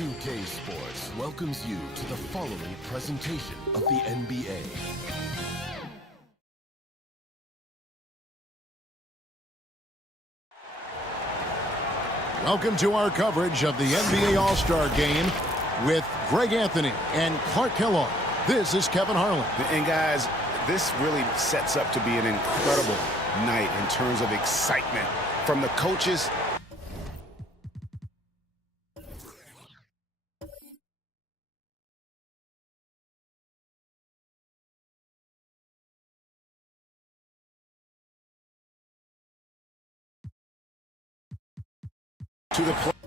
2K Sports welcomes you to the following presentation of the NBA. Welcome to our coverage of the NBA All-Star Game with Greg Anthony and Clark Kellogg. This is Kevin Harlan. And guys, this really sets up to be an incredible night in terms of excitement from the coaches. To the play.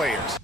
players.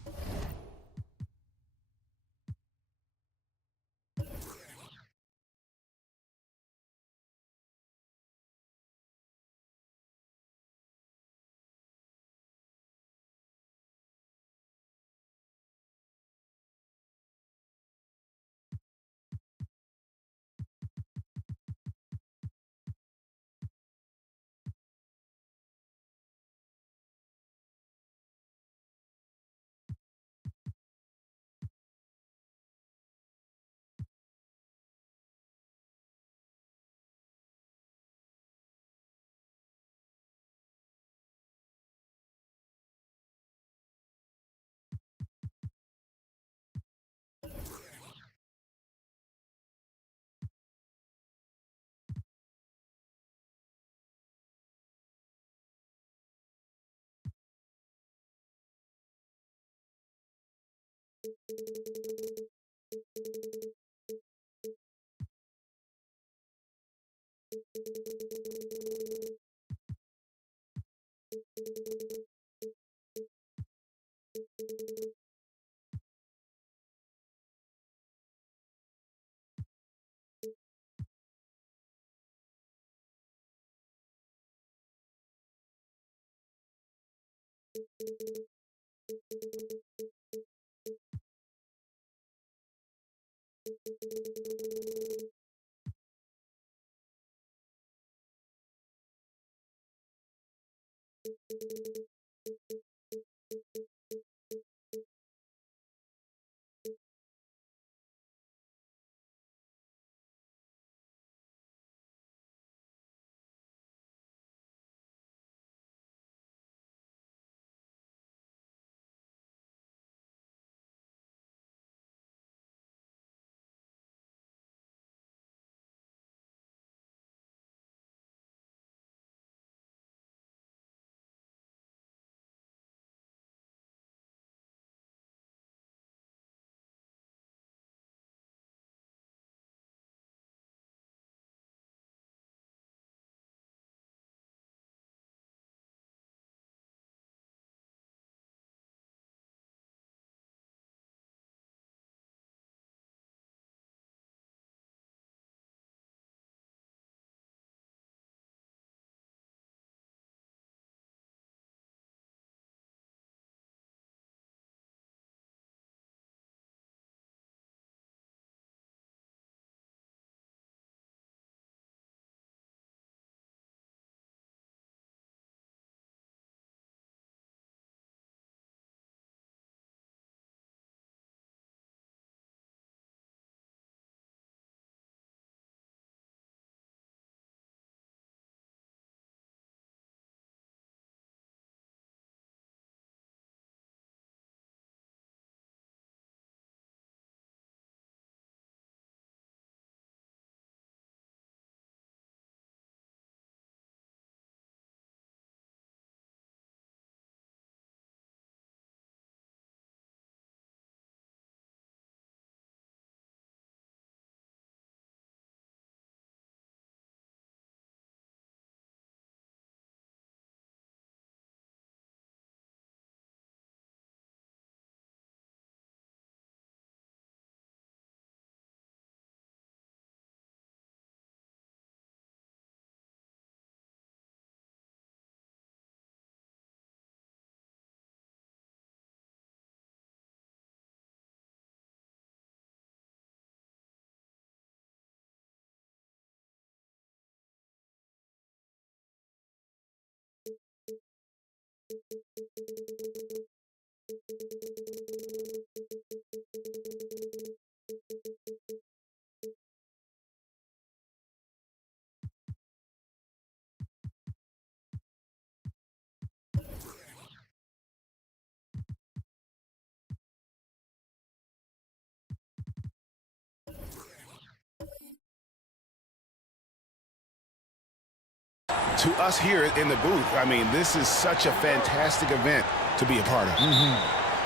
To us here in the booth, I mean, this is such a fantastic event to be a part of.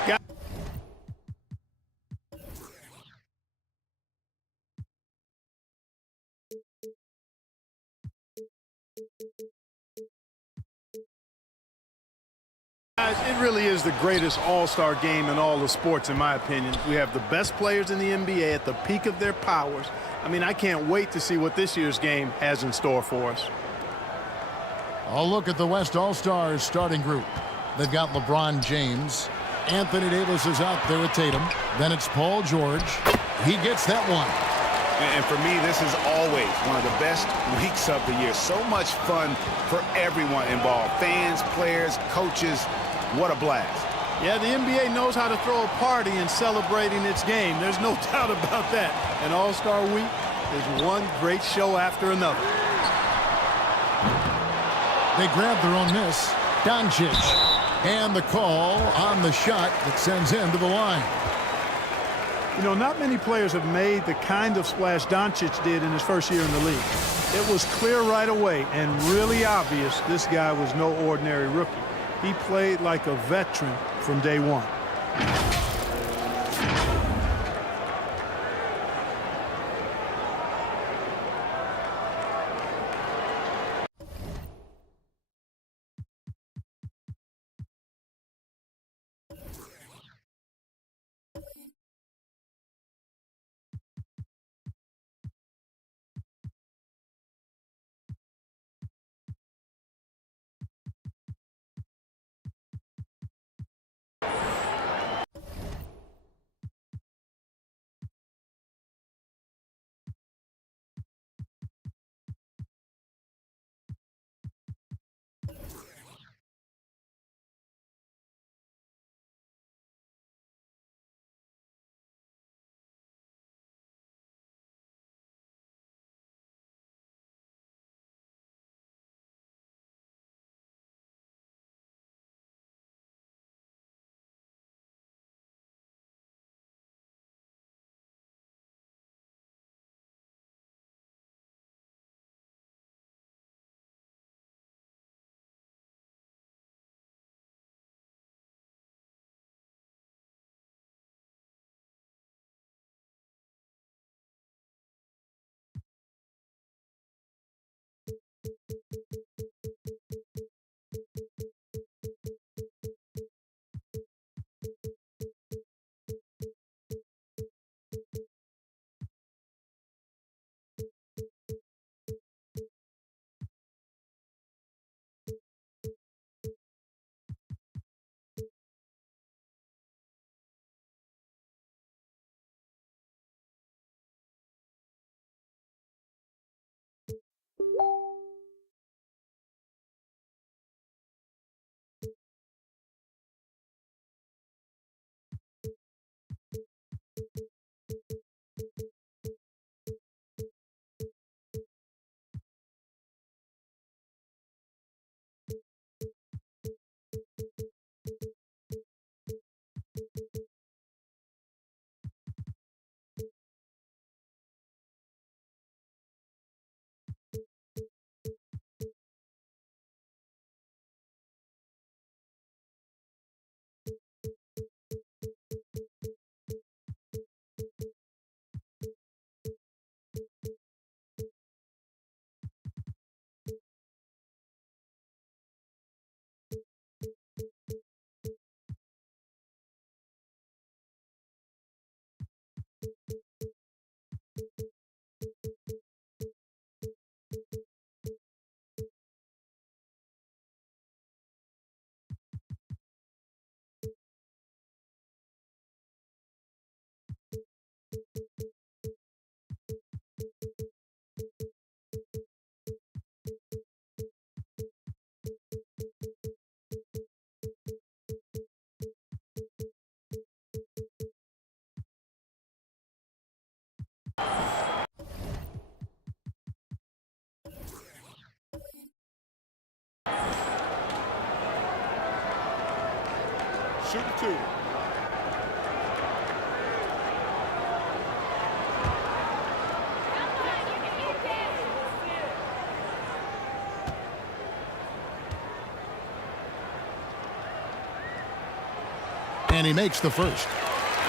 Yeah. Guys, it really is the greatest all-star game in all of sports, in my opinion. We have the best players in the NBA at the peak of their powers. I mean, I can't wait to see what this year's game has in store for us. I'll look at the West All-Stars starting group. They've got LeBron James. Anthony Davis is out there at Tatum. Then it's Paul George. He gets that one. And for me, this is always one of the best weeks of the year. So much fun for everyone involved. Fans, players, coaches. What a blast. Yeah, the NBA knows how to throw a party in celebrating its game. There's no doubt about that. And All-Star Week is one great show after another. They grab their own miss. Doncic. And the call on the shot that sends him to the line. You know, not many players have made the kind of splash Doncic did in his first year in the league. It was clear right away and really obvious this guy was no ordinary rookie. He played like a veteran from day one. Shooting two. And he makes the first.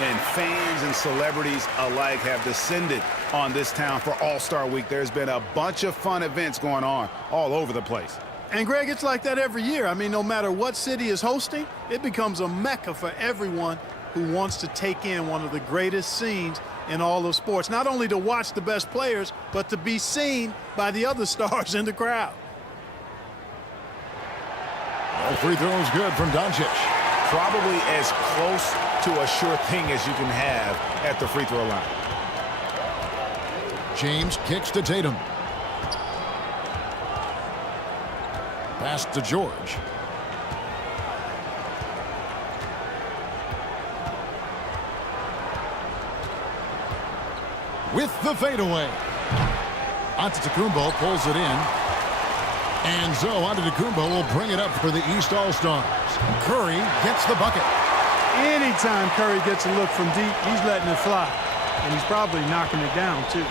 And fans and celebrities alike have descended on this town for All-Star Week. There's been a bunch of fun events going on all over the place. And, Greg, it's like that every year. I mean, no matter what city is hosting, it becomes a mecca for everyone who wants to take in one of the greatest scenes in all of sports. Not only to watch the best players, but to be seen by the other stars in the crowd. All free throws good from Doncic. Probably as close to a sure thing as you can have at the free throw line. James kicks to Tatum. Pass to George. With the fadeaway. Antetokounmpo pulls it in. And so Antetokounmpo will bring it up for the East All-Stars. Curry gets the bucket. Anytime Curry gets a look from deep, he's letting it fly. And he's probably knocking it down, too.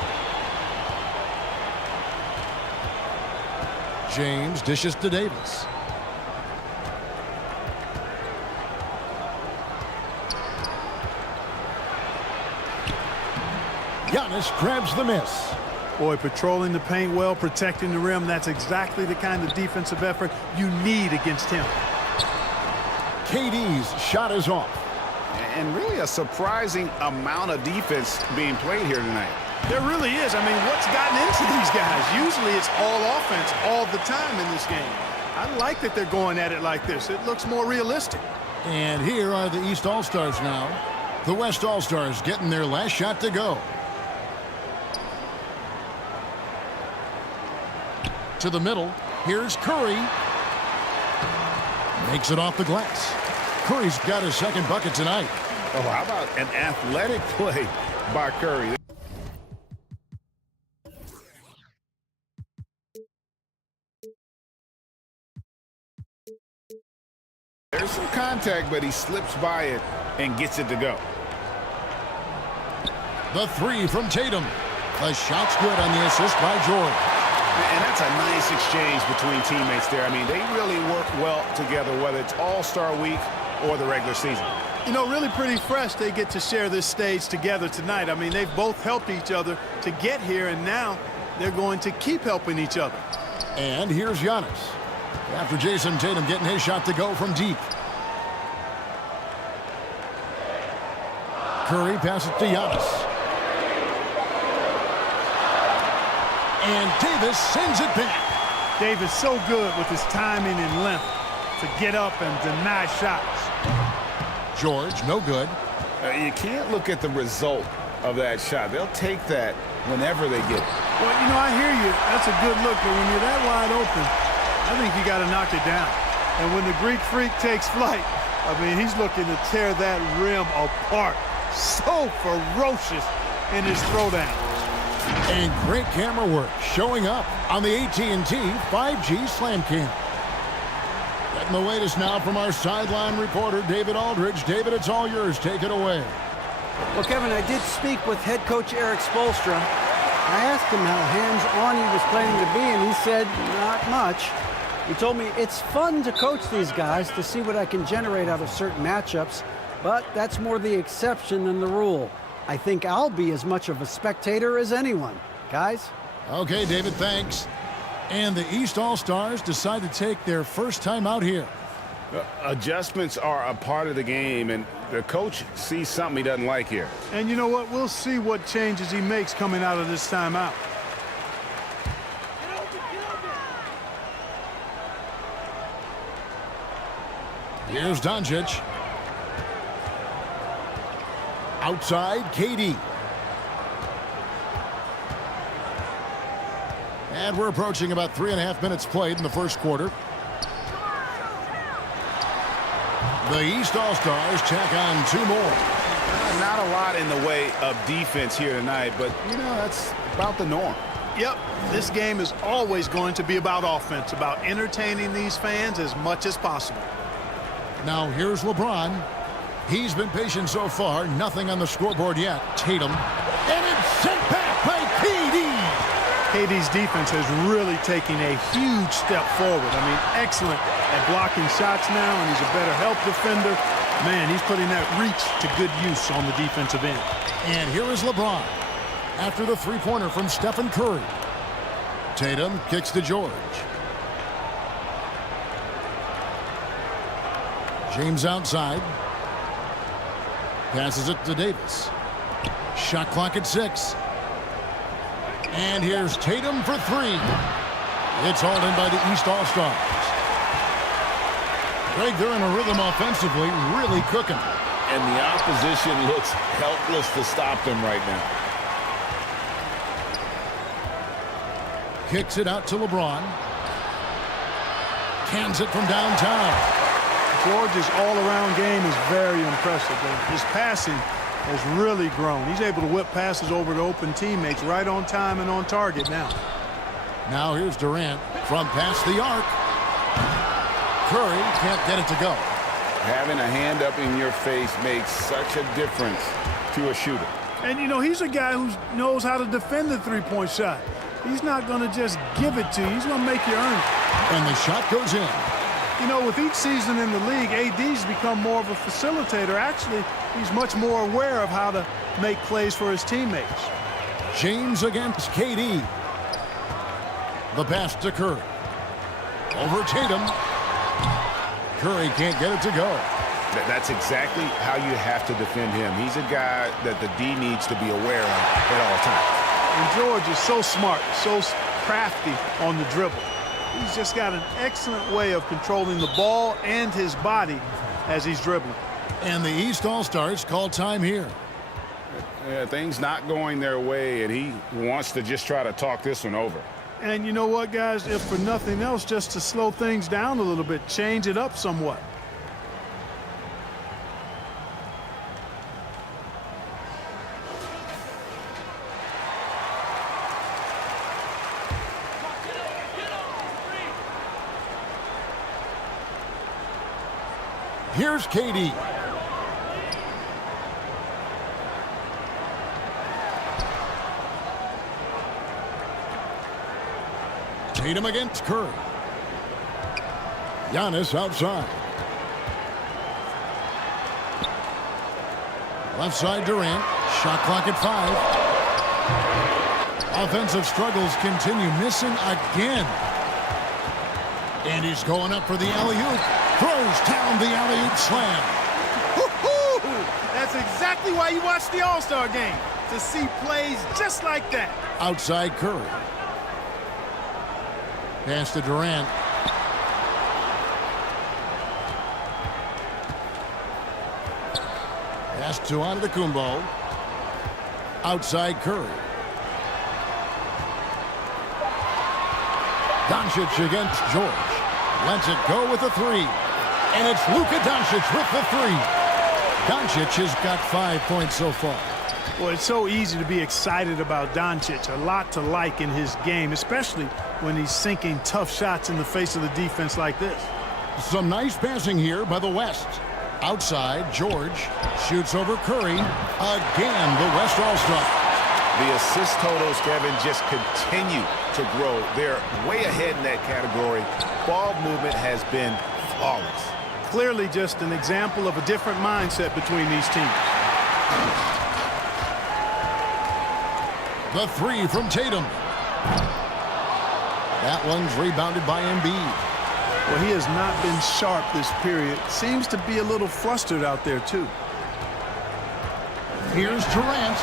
James dishes to Davis. Giannis grabs the miss. Boy, patrolling the paint well, protecting the rim, that's exactly the kind of defensive effort you need against him. KD's shot is off. And really a surprising amount of defense being played here tonight. There really is. I mean, what's gotten into these guys? Usually it's all offense all the time in this game. I like that they're going at it like this. It looks more realistic. And here are the East All-Stars now. The West All-Stars getting their last shot to go. To the middle. Here's Curry. Makes it off the glass. Curry's got his second bucket tonight. Oh, how about an athletic play by Curry? There's some contact, but he slips by it and gets it to go. The three from Tatum. The shot's good on the assist by George. And that's a nice exchange between teammates there. I mean, they really work well together, whether it's All-Star Week or the regular season. You know, really pretty fresh they get to share this stage together tonight. I mean, they've both helped each other to get here, and now they're going to keep helping each other. And here's Giannis. After Jason Tatum getting his shot to go from deep. Curry passes to Giannis. And Davis sends it back. Davis so good with his timing and length to get up and deny shots. George, no good. You can't look at the result of that shot. They'll take that whenever they get it. Well, you know, I hear you. That's a good look, but when you're that wide open, I think you got to knock it down. And when the Greek Freak takes flight, I mean, he's looking to tear that rim apart. So ferocious in his throwdown. And great camera work showing up on the AT&T 5G Slam Cam. Getting the latest now from our sideline reporter, David Aldridge. David, it's all yours. Take it away. Well, Kevin, I did speak with head coach Eric Spoelstra. I asked him how hands-on he was planning to be, and he said not much. He told me it's fun to coach these guys to see what I can generate out of certain matchups, but that's more the exception than the rule. I think I'll be as much of a spectator as anyone. Guys? Okay, David, thanks. And the East All-Stars decide to take their first time out here. Adjustments are a part of the game, and the coach sees something he doesn't like here. And you know what? We'll see what changes he makes coming out of this timeout. Here's Doncic. Outside, KD. And we're approaching about 3.5 minutes played in the first quarter. The East All-Stars tack on two more. Not a lot in the way of defense here tonight, but, you know, that's about the norm. Yep, this game is always going to be about offense, about entertaining these fans as much as possible. Now here's LeBron. He's been patient so far. Nothing on the scoreboard yet. Tatum. And it's sent back by KD. KD's defense has really taken a huge step forward. I mean, excellent at blocking shots now, and he's a better help defender. Man, he's putting that reach to good use on the defensive end. And here is LeBron after the three-pointer from Stephen Curry. Tatum kicks to George. James outside. Passes it to Davis. Shot clock at 6. And here's Tatum for 3. It's hauled in by the East All-Stars. Greg, they're in a rhythm offensively, really cooking. And the opposition looks helpless to stop them right now. Kicks it out to LeBron. Cans it from downtown. George's all-around game is very impressive. His passing has really grown. He's able to whip passes over to open teammates right on time and on target now. Now here's Durant from past the arc. Curry can't get it to go. Having a hand up in your face makes such a difference to a shooter. And, you know, he's a guy who knows how to defend the three-point shot. He's not going to just give it to you. He's going to make you earn it. And the shot goes in. You know, with each season in the league, AD's become more of a facilitator. Actually, he's much more aware of how to make plays for his teammates. James against KD. The pass to Curry. Over Tatum. Curry can't get it to go. That's exactly how you have to defend him. He's a guy that the D needs to be aware of at all times. And George is so smart, so crafty on the dribble. He's just got an excellent way of controlling the ball and his body as he's dribbling. And the East All-Stars call time here. Yeah, things not going their way, and he wants to just try to talk this one over. And you know what, guys? If for nothing else, just to slow things down a little bit, change it up somewhat. Here's KD. Tatum against Curry. Giannis outside. Left side Durant. Shot clock at 5. Offensive struggles continue. Missing again. And he's going up for the alley-oop. Throws down the alley-oop slam. That's exactly why you watch the All-Star Game, to see plays just like that. Outside Curry. Pass to Durant. Pass to Antetokounmpo. Outside Curry. Doncic against George. Lets it go with a 3. And it's Luka Doncic with the 3. Doncic has got 5 points so far. Well, it's so easy to be excited about Doncic. A lot to like in his game, especially when he's sinking tough shots in the face of the defense like this. Some nice passing here by the West. Outside, George shoots over Curry. Again, the West All-Star. The assist totals, Kevin, just continue to grow. They're way ahead in that category. Ball movement has been flawless. Clearly just an example of a different mindset between these teams. The 3 from Tatum. That one's rebounded by Embiid. Well, he has not been sharp this period. Seems to be a little flustered out there, too. Here's Durant.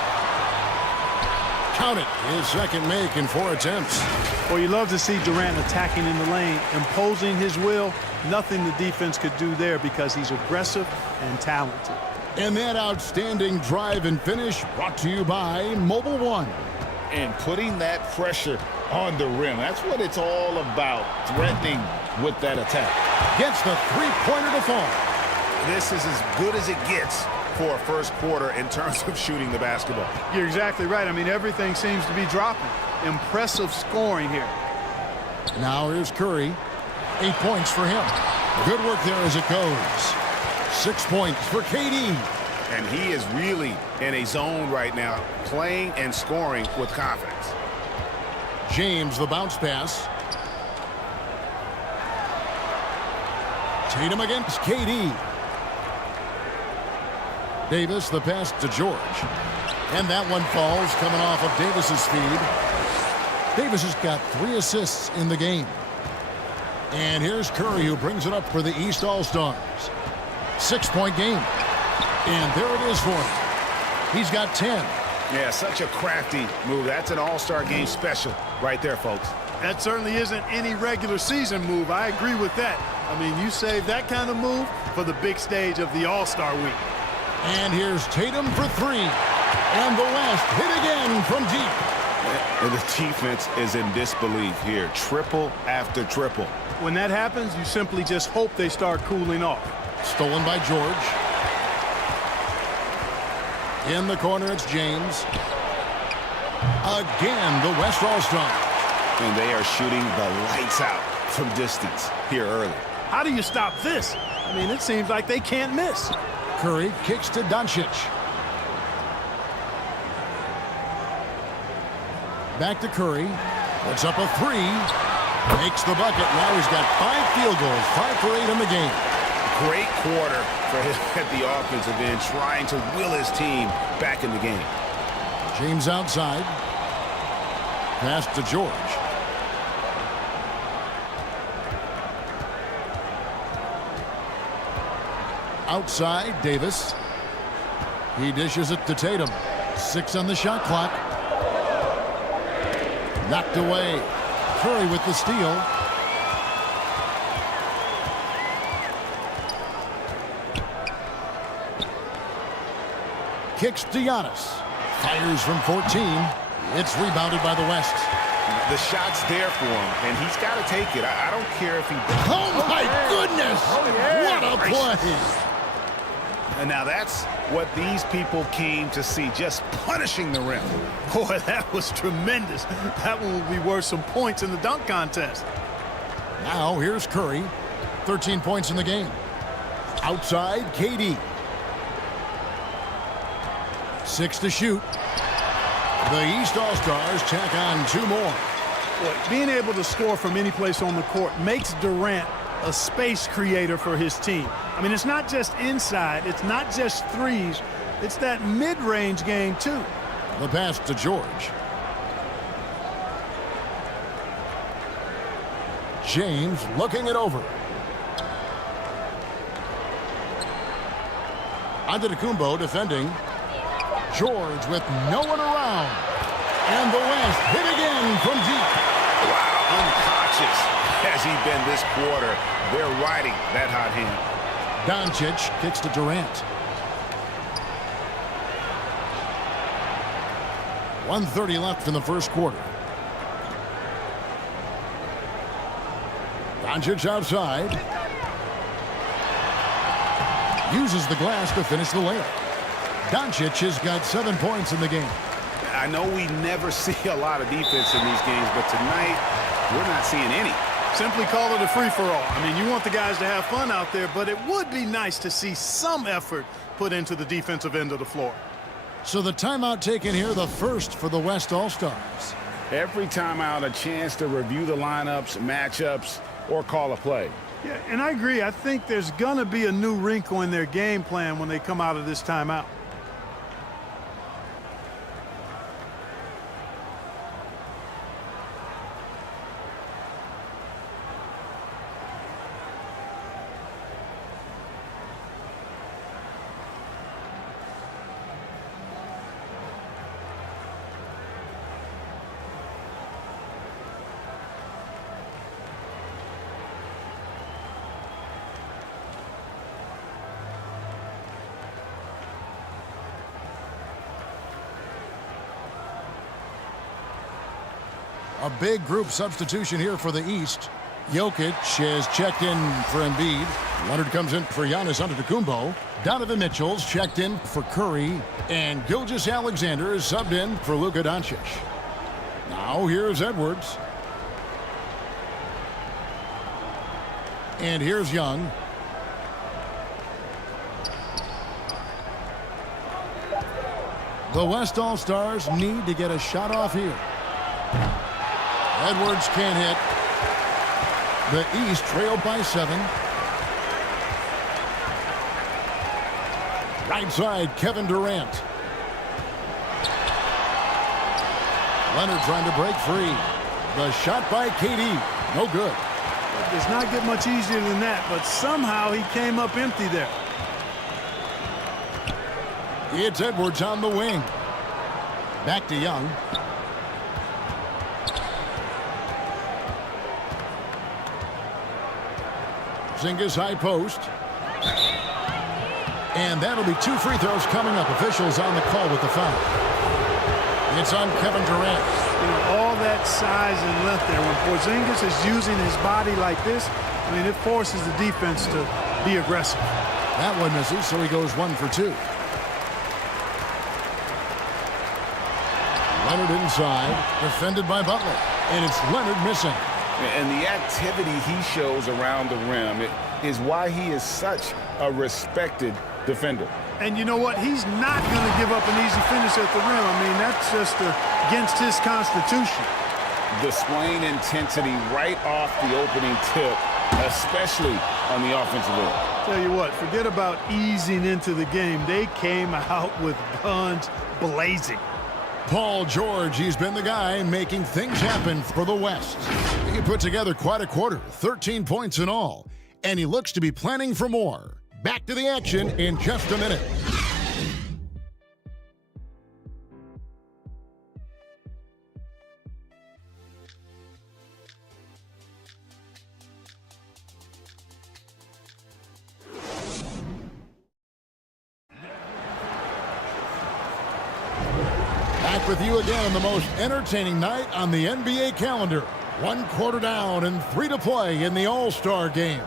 Count it. His second make in 4 attempts. Well, you love to see Durant attacking in the lane, imposing his will. Nothing the defense could do there because he's aggressive and talented. And that outstanding drive and finish brought to you by Mobile One. And putting that pressure on the rim. That's what it's all about, threatening with that attack. Gets the three-pointer to fall. This is as good as it gets for a first quarter in terms of shooting the basketball. You're exactly right. I mean, everything seems to be dropping. Impressive scoring here. Now here's Curry. 8 points for him. Good work there as it goes. 6 points for KD. And he is really in a zone right now, playing and scoring with confidence. James, the bounce pass. Tatum against KD. Davis, the pass to George. And that one falls, coming off of Davis's feed. Davis has got 3 assists in the game. And here's Curry, who brings it up for the East All-Stars. 6-point game. And there it is for him. He's got 10. Yeah, such a crafty move. That's an all-star game special right there, folks. That certainly isn't any regular season move. I agree with that. I mean, you save that kind of move for the big stage of the All-Star Week. And here's Tatum for 3. And the West hit again from deep. And the defense is in disbelief here. Triple after triple. When that happens, you simply just hope they start cooling off. Stolen by George. In the corner, it's James. Again, the West All-Star. And they are shooting the lights out from distance here early. How do you stop this? I mean, it seems like they can't miss. Curry kicks to Doncic. Back to Curry. Puts up a 3. Makes the bucket. Now he's got 5 field goals. 5 for 8 in the game. Great quarter for him at the offensive end, trying to will his team back in the game. James outside. Pass to George. Outside, Davis. He dishes it to Tatum. 6 on the shot clock. Knocked away. Curry with the steal. Kicks to Giannis. Fires from 14. It's rebounded by the West. The shot's there for him, and he's got to take it. I don't care if he... Oh, my goodness! What a play! And now that's what these people came to see, just punishing the rim. Boy, that was tremendous. That one will be worth some points in the dunk contest. Now here's Curry. 13 points in the game. Outside, KD. 6 to shoot. The East All-Stars tack on 2 more. Boy, being able to score from any place on the court makes Durant a space creator for his team. I mean, it's not just inside. It's not just threes. It's that mid-range game, too. The pass to George. James looking it over. Antetokounmpo defending. George with no one around. And the West hit again from deep. Wow, unconscious has he been this quarter. They're riding that hot hand. Doncic kicks to Durant. 1:30 left in the first quarter. Doncic outside. Uses the glass to finish the layup. Doncic has got 7 points in the game. I know we never see a lot of defense in these games, but tonight we're not seeing any. Simply call it a free-for-all. I mean, you want the guys to have fun out there, but it would be nice to see some effort put into the defensive end of the floor. So the timeout taken here, the first for the West All-Stars. Every timeout, a chance to review the lineups, matchups, or call a play. Yeah, and I agree. I think there's going to be a new wrinkle in their game plan when they come out of this timeout. A big group substitution here for the East. Jokic has checked in for Embiid. Leonard comes in for Giannis Antetokounmpo. Donovan Mitchell's checked in for Curry. And Gilgeous-Alexander is subbed in for Luka Doncic. Now here's Edwards. And here's Young. The West All-Stars need to get a shot off here. Edwards can't hit. The East trailed by 7. Right side, Kevin Durant. Leonard trying to break free. The shot by KD. No good. It does not get much easier than that, but somehow he came up empty there. It's Edwards on the wing. Back to Young. Porzingis high post. And that'll be 2 free throws coming up. Officials on the call with the foul. It's on Kevin Durant. You know, all that size and length there. When Porzingis is using his body like this, I mean, it forces the defense to be aggressive. That one misses, so he goes 1 for 2. Leonard inside, defended by Butler. And it's Leonard missing. And the activity he shows around the rim is why he is such a respected defender. And you know what? He's not going to give up an easy finish at the rim. I mean, that's just against his constitution. Displaying intensity right off the opening tip, especially on the offensive end. Tell you what, forget about easing into the game. They came out with guns blazing. Paul George, he's been the guy making things happen for the West. He put together quite a quarter, 13 points in all, and he looks to be planning for more. Back to the action in just a minute. Back with you again on the most entertaining night on the NBA calendar. 1 quarter down and 3 to play in the All-Star Game.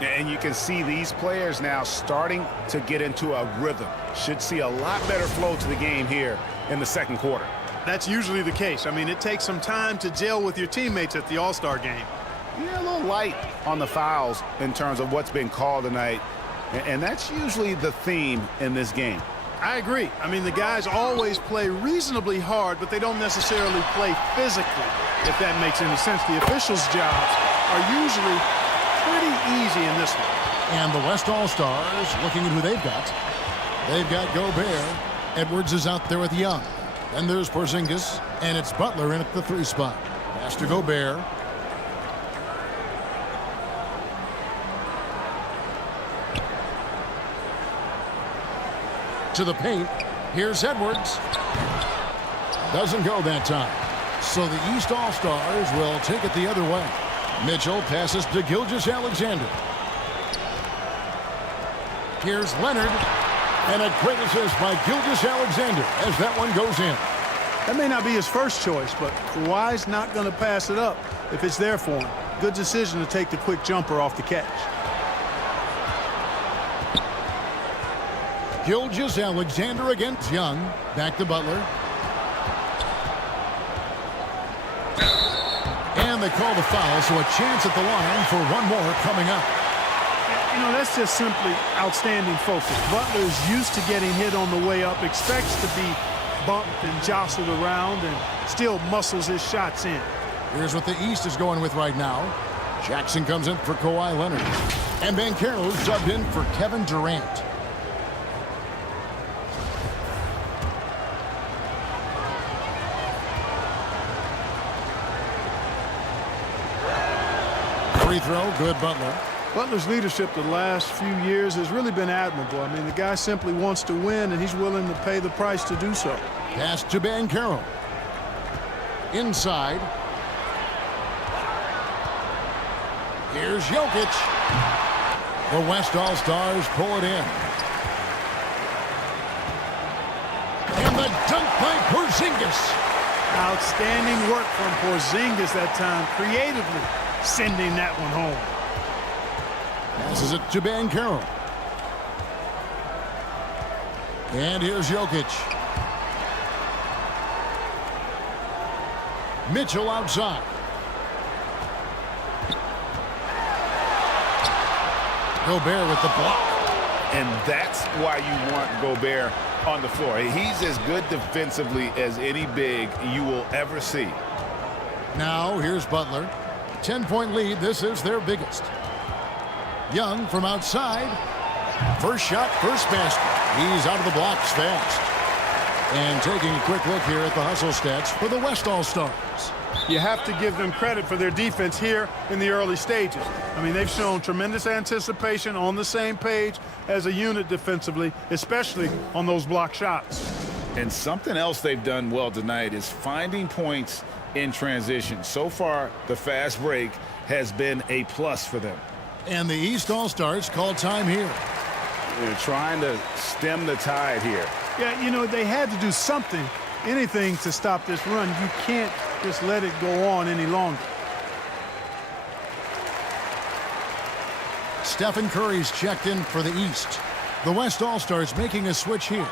And you can see these players now starting to get into a rhythm. Should see a lot better flow to the game here in the second quarter. That's usually the case. I mean, it takes some time to gel with your teammates at the All-Star Game. Yeah, a little light on the fouls in terms of what's been called tonight. And that's usually the theme in this game. I agree. I mean, the guys always play reasonably hard, but they don't necessarily play physically, if that makes any sense. The officials' jobs are usually pretty easy in this one. And the West All-Stars looking at who they've got. They've got Gobert. Edwards is out there with Young. Then there's Porzingis, and it's Butler in at the 3 spot. Pass to Gobert. To the paint. Here's Edwards. Doesn't go that time. So the East All-Stars will take it the other way. Mitchell passes to Gilgeous-Alexander. Here's Leonard. And a great assist by Gilgeous-Alexander as that one goes in. That may not be his first choice, but Kawhi's not going to pass it up if it's there for him. Good decision to take the quick jumper off the catch. Gilgeous-Alexander against Young. Back to Butler. And they call the foul, so a chance at the line for one more coming up. You know, that's just simply outstanding focus. Butler's used to getting hit on the way up, expects to be bumped and jostled around, and still muscles his shots in. Here's what the East is going with right now. Jackson comes in for Kawhi Leonard. And Banchero subbed in for Kevin Durant. Free throw, good Butler. Butler's leadership the last few years has really been admirable. I mean, the guy simply wants to win, and he's willing to pay the price to do so. Pass to Banchero. Inside. Here's Jokic. The West All-Stars pull it in. And the dunk by Porzingis. Outstanding work from Porzingis that time, creatively sending that one home. Passes it to Banchero. And here's Jokic. Mitchell outside. Gobert with the block. And that's why you want Gobert on the floor. He's as good defensively as any big you will ever see. Now here's Butler. 10-point lead. This is their biggest. Young from outside. First shot, first basket. He's out of the blocks fast. And taking a quick look here at the hustle stats for the West All-Stars. You have to give them credit for their defense here in the early stages. I mean, they've shown tremendous anticipation, on the same page as a unit defensively, especially on those block shots. And something else they've done well tonight is finding points in transition. So far, the fast break has been a plus for them. And the East All-Stars call time here. They're trying to stem the tide here. Yeah, you know, they had to do something, anything to stop this run. You can't just let it go on any longer. Stephen Curry's checked in for the East. The West All-Stars making a switch here.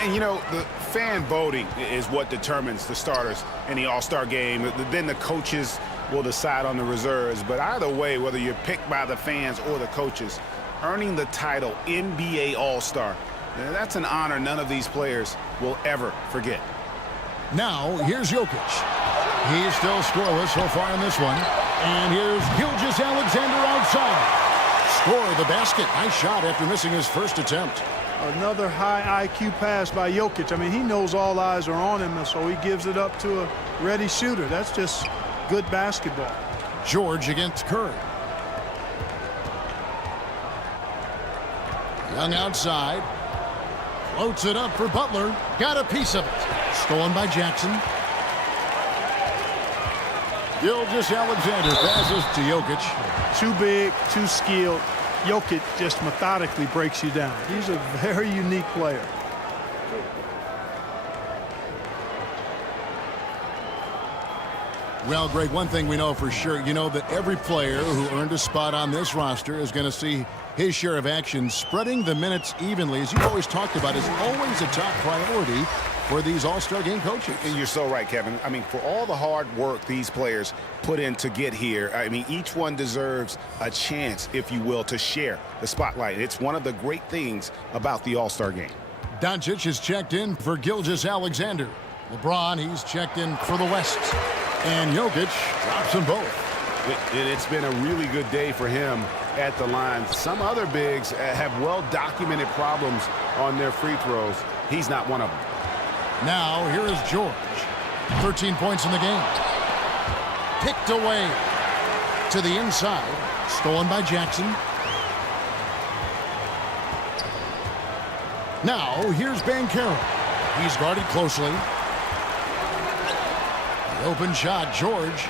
And, you know, the fan voting is what determines the starters in the All-Star game. Then the coaches will decide on the reserves. But either way, whether you're picked by the fans or the coaches, earning the title NBA All-Star, that's an honor none of these players will ever forget. Now, here's Jokic. He's still scoreless so far in this one. And here's Gilgeous-Alexander outside. Score the basket. Nice shot after missing his first attempt. Another high IQ pass by Jokic. I mean, he knows all eyes are on him, and so he gives it up to a ready shooter. That's just good basketball. George against Curry. Young outside. Floats it up for Butler. Got a piece of it. Stolen by Jackson. Gilgeous-Alexander passes to Jokic. Too big, too skilled. Jokic just methodically breaks you down. He's a very unique player. Well, Greg, one thing we know for sure, you know that every player who earned a spot on this roster is going to see his share of action. Spreading the minutes evenly, as you've always talked about, is always a top priority for these All-Star Game coaches. And you're so right, Kevin. I mean, for all the hard work these players put in to get here, I mean, each one deserves a chance, if you will, to share the spotlight. It's one of the great things about the All-Star Game. Doncic is checked in for Gilgeous-Alexander. LeBron, he's checked in for the West. And Jokic drops them both. It's been a really good day for him at the line. Some other bigs have well-documented problems on their free throws. He's not one of them. Now, here is George. 13 points in the game. Picked away to the inside. Stolen by Jackson. Now, here's Banchero. He's guarded closely. The open shot, George.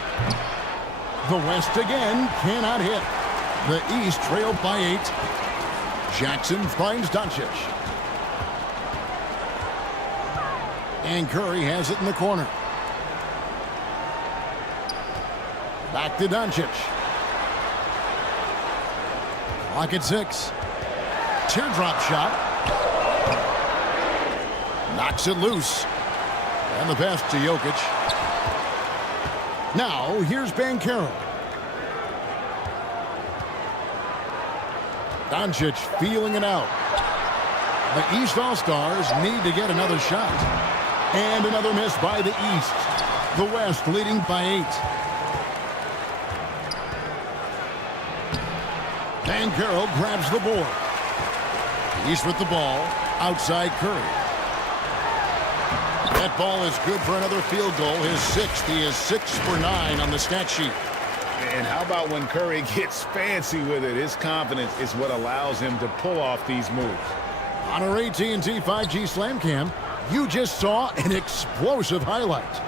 The West again cannot hit. The East trailed by 8. Jackson finds Doncic. And Curry has it in the corner. Back to Doncic. Clock at 6. Teardrop shot. Knocks it loose. And the pass to Jokic. Now, here's Banchero. Doncic feeling it out. The East All-Stars need to get another shot. And another miss by the East. The West leading by 8. Banchero grabs the board. East with the ball. Outside Curry. That ball is good for another field goal. His 6th. He is 6 for 9 on the stat sheet. And how about when Curry gets fancy with it? His confidence is what allows him to pull off these moves. On our AT&T 5G Slam Cam, you just saw an explosive highlight.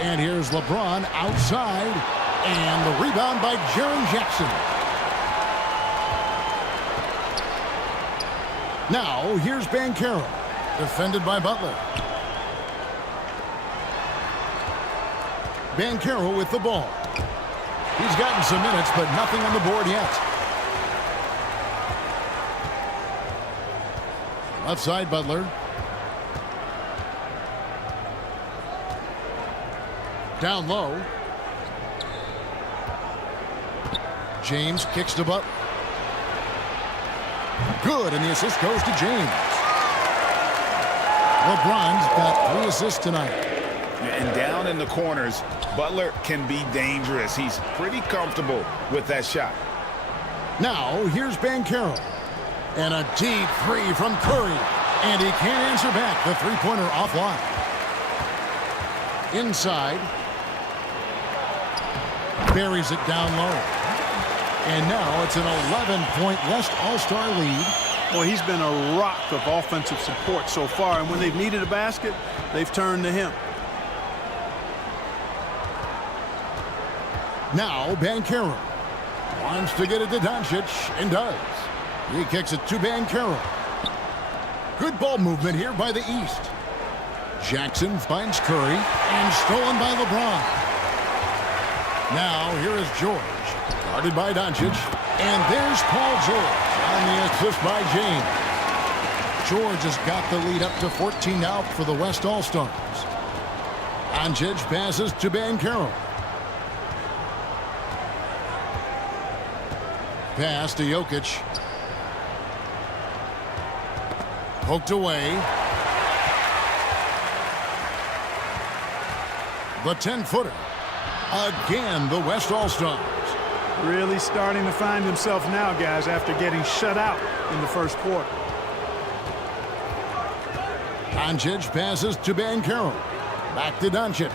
And here's LeBron outside, and the rebound by Jaren Jackson. Now, here's Banchero, defended by Butler. Banchero with the ball. He's gotten some minutes, but nothing on the board yet. Left side, Butler. Down low. James kicks to Butler. Good, and the assist goes to James. LeBron's got 3 assists tonight. And down in the corners, Butler can be dangerous. He's pretty comfortable with that shot. Now, here's Banchero. And a deep 3 from Curry. And he can't answer back. The three-pointer offline. Inside. Buries it down low. And now it's an 11-point West All-Star lead. Well, he's been a rock of offensive support so far, and when they've needed a basket, they've turned to him. Now Banchero wants to get it to Doncic, and does. He kicks it to Banchero. Good ball movement here by the East. Jackson finds Curry, and stolen by LeBron. Now here is George, guarded by Doncic, and there's Paul George on the assist by James. George has got the lead up to 14 now for the West All-Stars. Doncic passes to Banchero. Pass to Jokic. Poked away. The 10-footer. Again, the West All-Stars. Really starting to find himself now, guys, after getting shut out in the first quarter. Doncic passes to Banchero. Back to Doncic.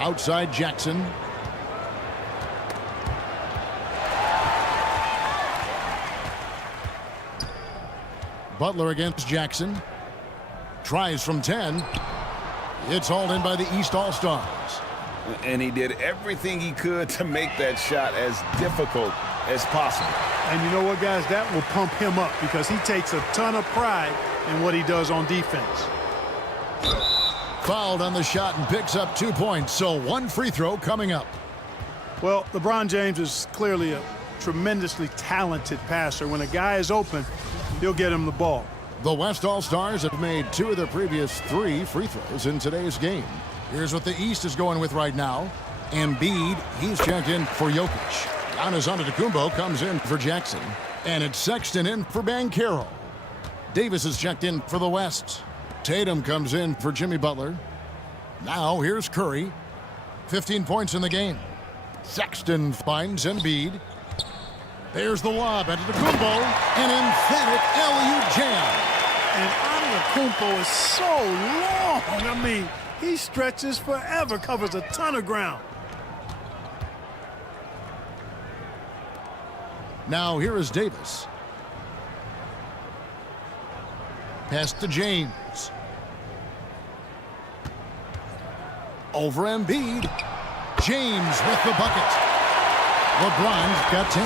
Outside Jackson. Butler against Jackson. Tries from 10. It's hauled in by the East All-Stars. And he did everything he could to make that shot as difficult as possible. And you know what, guys? That will pump him up because he takes a ton of pride in what he does on defense. Fouled on the shot and picks up 2 points, so one free throw coming up. Well, LeBron James is clearly a tremendously talented passer. When a guy is open, he'll get him the ball. The West All-Stars have made 2 of their previous 3 free throws in today's game. Here's what the East is going with right now. Embiid, he's checked in for Jokic. Giannis Antetokounmpo comes in for Jackson. And it's Sexton in for Banchero. Davis is checked in for the West. Tatum comes in for Jimmy Butler. Now here's Curry. 15 points in the game. Sexton finds Embiid. There's the lob. Antetokounmpo. An emphatic alley-oop jam. And Antetokounmpo is so long. I mean, he stretches forever, covers a ton of ground. Now here is Davis. Pass to James. Over Embiid. James with the bucket. LeBron's got 10.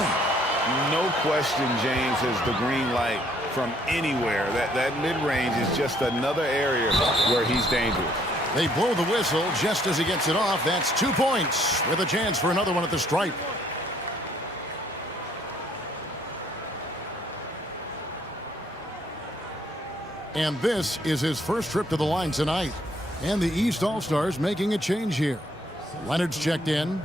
No question James has the green light from anywhere. That mid-range is just another area where he's dangerous. They blow the whistle just as he gets it off. That's 2 points with a chance for another one at the stripe. And this is his first trip to the line tonight. And the East All-Stars making a change here. Leonard's checked in.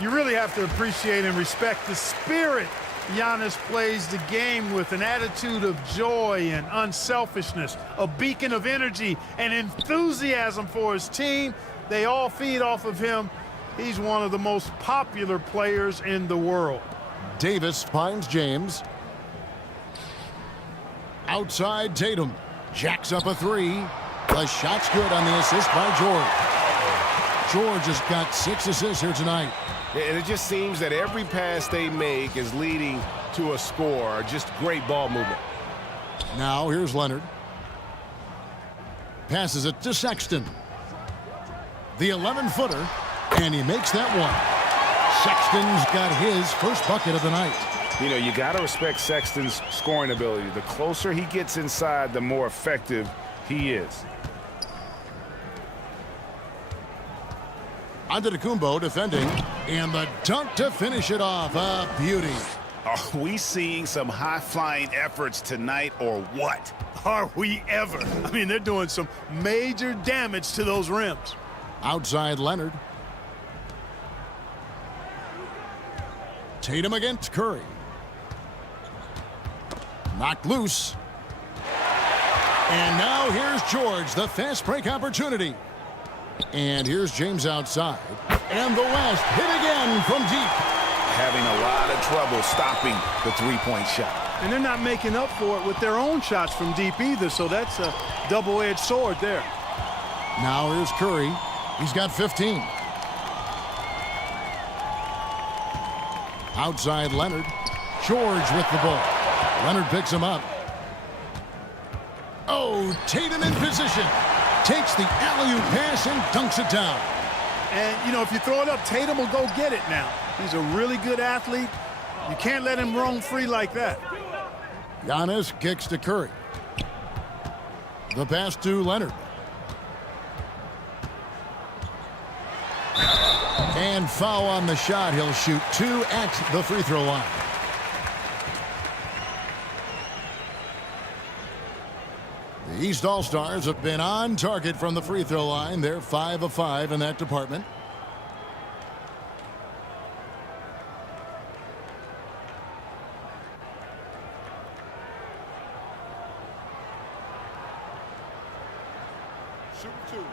You really have to appreciate and respect the spirit Giannis plays the game with, an attitude of joy and unselfishness, a beacon of energy and enthusiasm for his team. They all feed off of him. He's one of the most popular players in the world. Davis finds James. Outside Tatum. Jacks up a 3. The shot's good on the assist by George. George has got 6 assists here tonight. And it just seems that every pass they make is leading to a score. Just great ball movement. Now here's Leonard. Passes it to Sexton. The 11-footer, and he makes that one. Sexton's got his first bucket of the night. You know, you got to respect Sexton's scoring ability. The closer he gets inside, the more effective he is. Antetokounmpo defending, and the dunk to finish it off. A beauty. Are we seeing some high-flying efforts tonight or what? Are we ever? I mean, they're doing some major damage to those rims. Outside Leonard. Tatum against Curry. Knocked loose. And now here's George, the fast break opportunity. And here's James outside. And the West hit again from deep. Having a lot of trouble stopping the three-point shot. And they're not making up for it with their own shots from deep either, so that's a double-edged sword there. Now here's Curry. He's got 15. Outside Leonard. George with the ball. Leonard picks him up. Oh, Tatum in position. Takes the alley-oop pass and dunks it down. And, you know, if you throw it up, Tatum will go get it now. He's a really good athlete. You can't let him roam free like that. Giannis kicks to Curry. The pass to Leonard. And foul on the shot. He'll shoot 2 at the free throw line. The East All-Stars have been on target from the free throw line. They're 5 of 5 in that department. Super 2.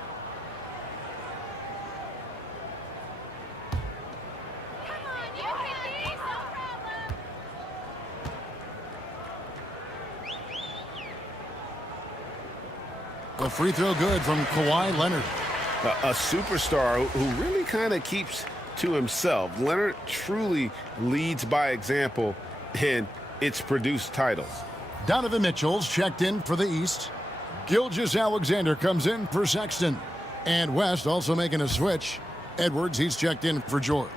The free throw good from Kawhi Leonard. A superstar who really kind of keeps to himself. Leonard truly leads by example, and it's produced titles. Donovan Mitchell's checked in for the East. Gilgeous-Alexander comes in for Sexton. And West also making a switch. Edwards, he's checked in for George.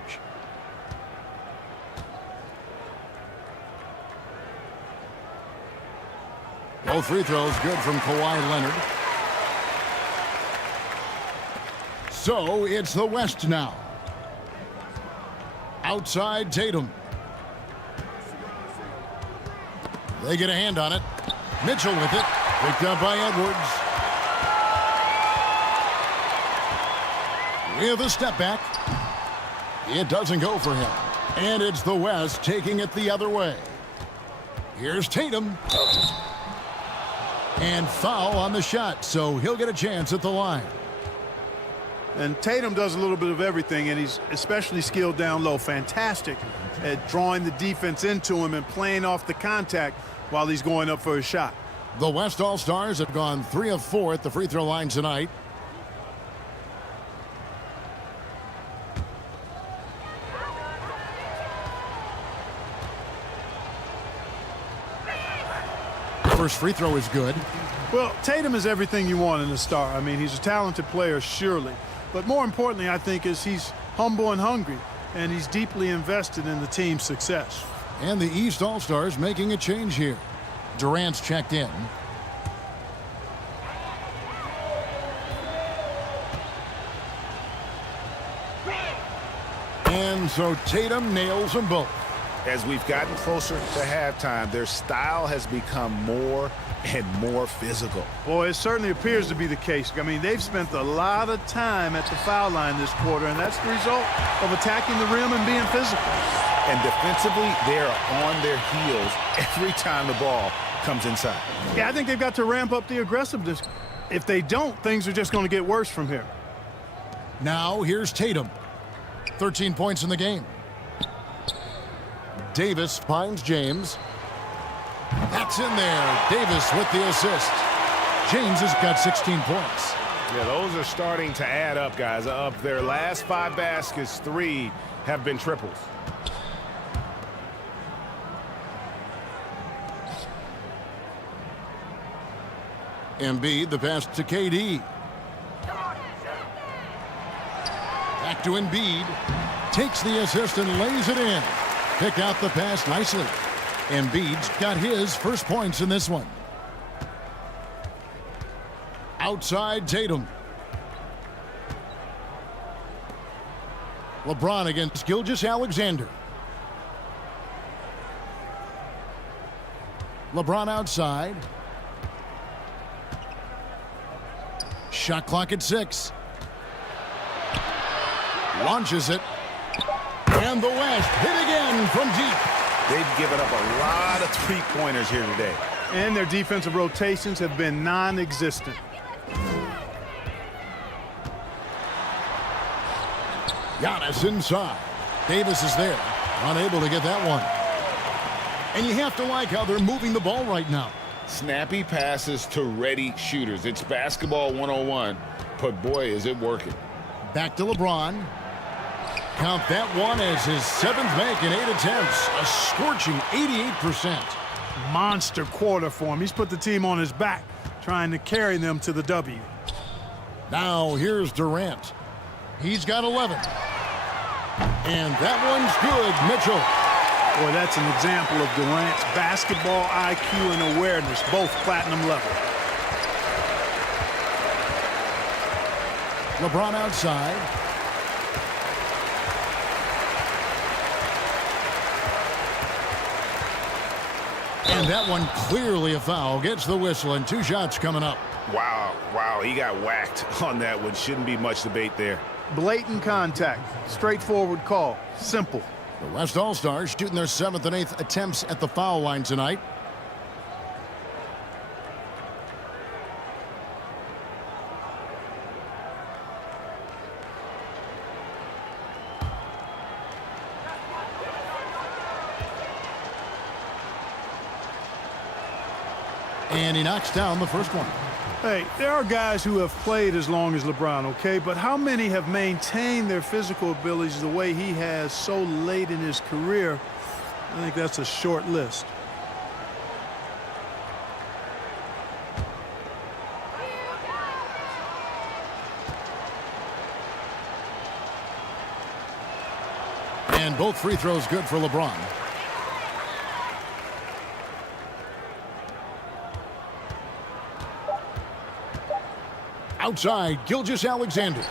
Both free throws good from Kawhi Leonard. So it's the West now. Outside Tatum. They get a hand on it. Mitchell with it. Picked up by Edwards. With a step back. It doesn't go for him. And it's the West taking it the other way. Here's Tatum. And foul on the shot, so he'll get a chance at the line. And Tatum does a little bit of everything, and he's especially skilled down low. Fantastic at drawing the defense into him and playing off the contact while he's going up for a shot. The West All-Stars have gone 3 of 4 at the free throw line tonight. First free throw is good. Well, Tatum is everything you want in a star. I mean, he's a talented player, surely. But more importantly, I think, is he's humble and hungry, and he's deeply invested in the team's success. And the East All-Stars making a change here. Durant's checked in. And so Tatum nails them both. As we've gotten closer to halftime, their style has become more and more physical. Boy, it certainly appears to be the case. I mean, they've spent a lot of time at the foul line this quarter, and that's the result of attacking the rim and being physical. And defensively, they're on their heels every time the ball comes inside. Yeah, I think they've got to ramp up the aggressiveness. If they don't, things are just going to get worse from here. Now here's Tatum. 13 points in the game. Davis finds James. That's in there. Davis with the assist. James has got 16 points. Yeah, those are starting to add up, guys. Of their last 5 baskets, 3 have been triples. Embiid, the pass to KD. Back to Embiid. Takes the assist and lays it in. Picked out the pass nicely. Embiid's got his first points in this one. Outside Tatum. LeBron against Gilgeous-Alexander. LeBron outside. Shot clock at 6. Launches it. And the West hit again from deep. They've given up a lot of three-pointers here today. And their defensive rotations have been non-existent. Giannis inside. Davis is there. Unable to get that one. And you have to like how they're moving the ball right now. Snappy passes to ready shooters. It's basketball 101, but boy, is it working. Back to LeBron. Count that one as his 7th make in 8 attempts. A scorching 88%. Monster quarter for him. He's put the team on his back, trying to carry them to the W. Now here's Durant. He's got 11. And that one's good, Mitchell. Boy, that's an example of Durant's basketball IQ and awareness, both platinum level. LeBron outside. And that one clearly a foul. Gets the whistle and 2 shots coming up. Wow, he got whacked on that one. Shouldn't be much debate there. Blatant contact, straightforward call, simple. The West All-Stars shooting their 7th and 8th attempts at the foul line tonight. And he knocks down the first one. Hey, there are guys who have played as long as LeBron, okay? But how many have maintained their physical abilities the way he has so late in his career? I think that's a short list. And both free throws good for LeBron. Outside, Gilgeous-Alexander.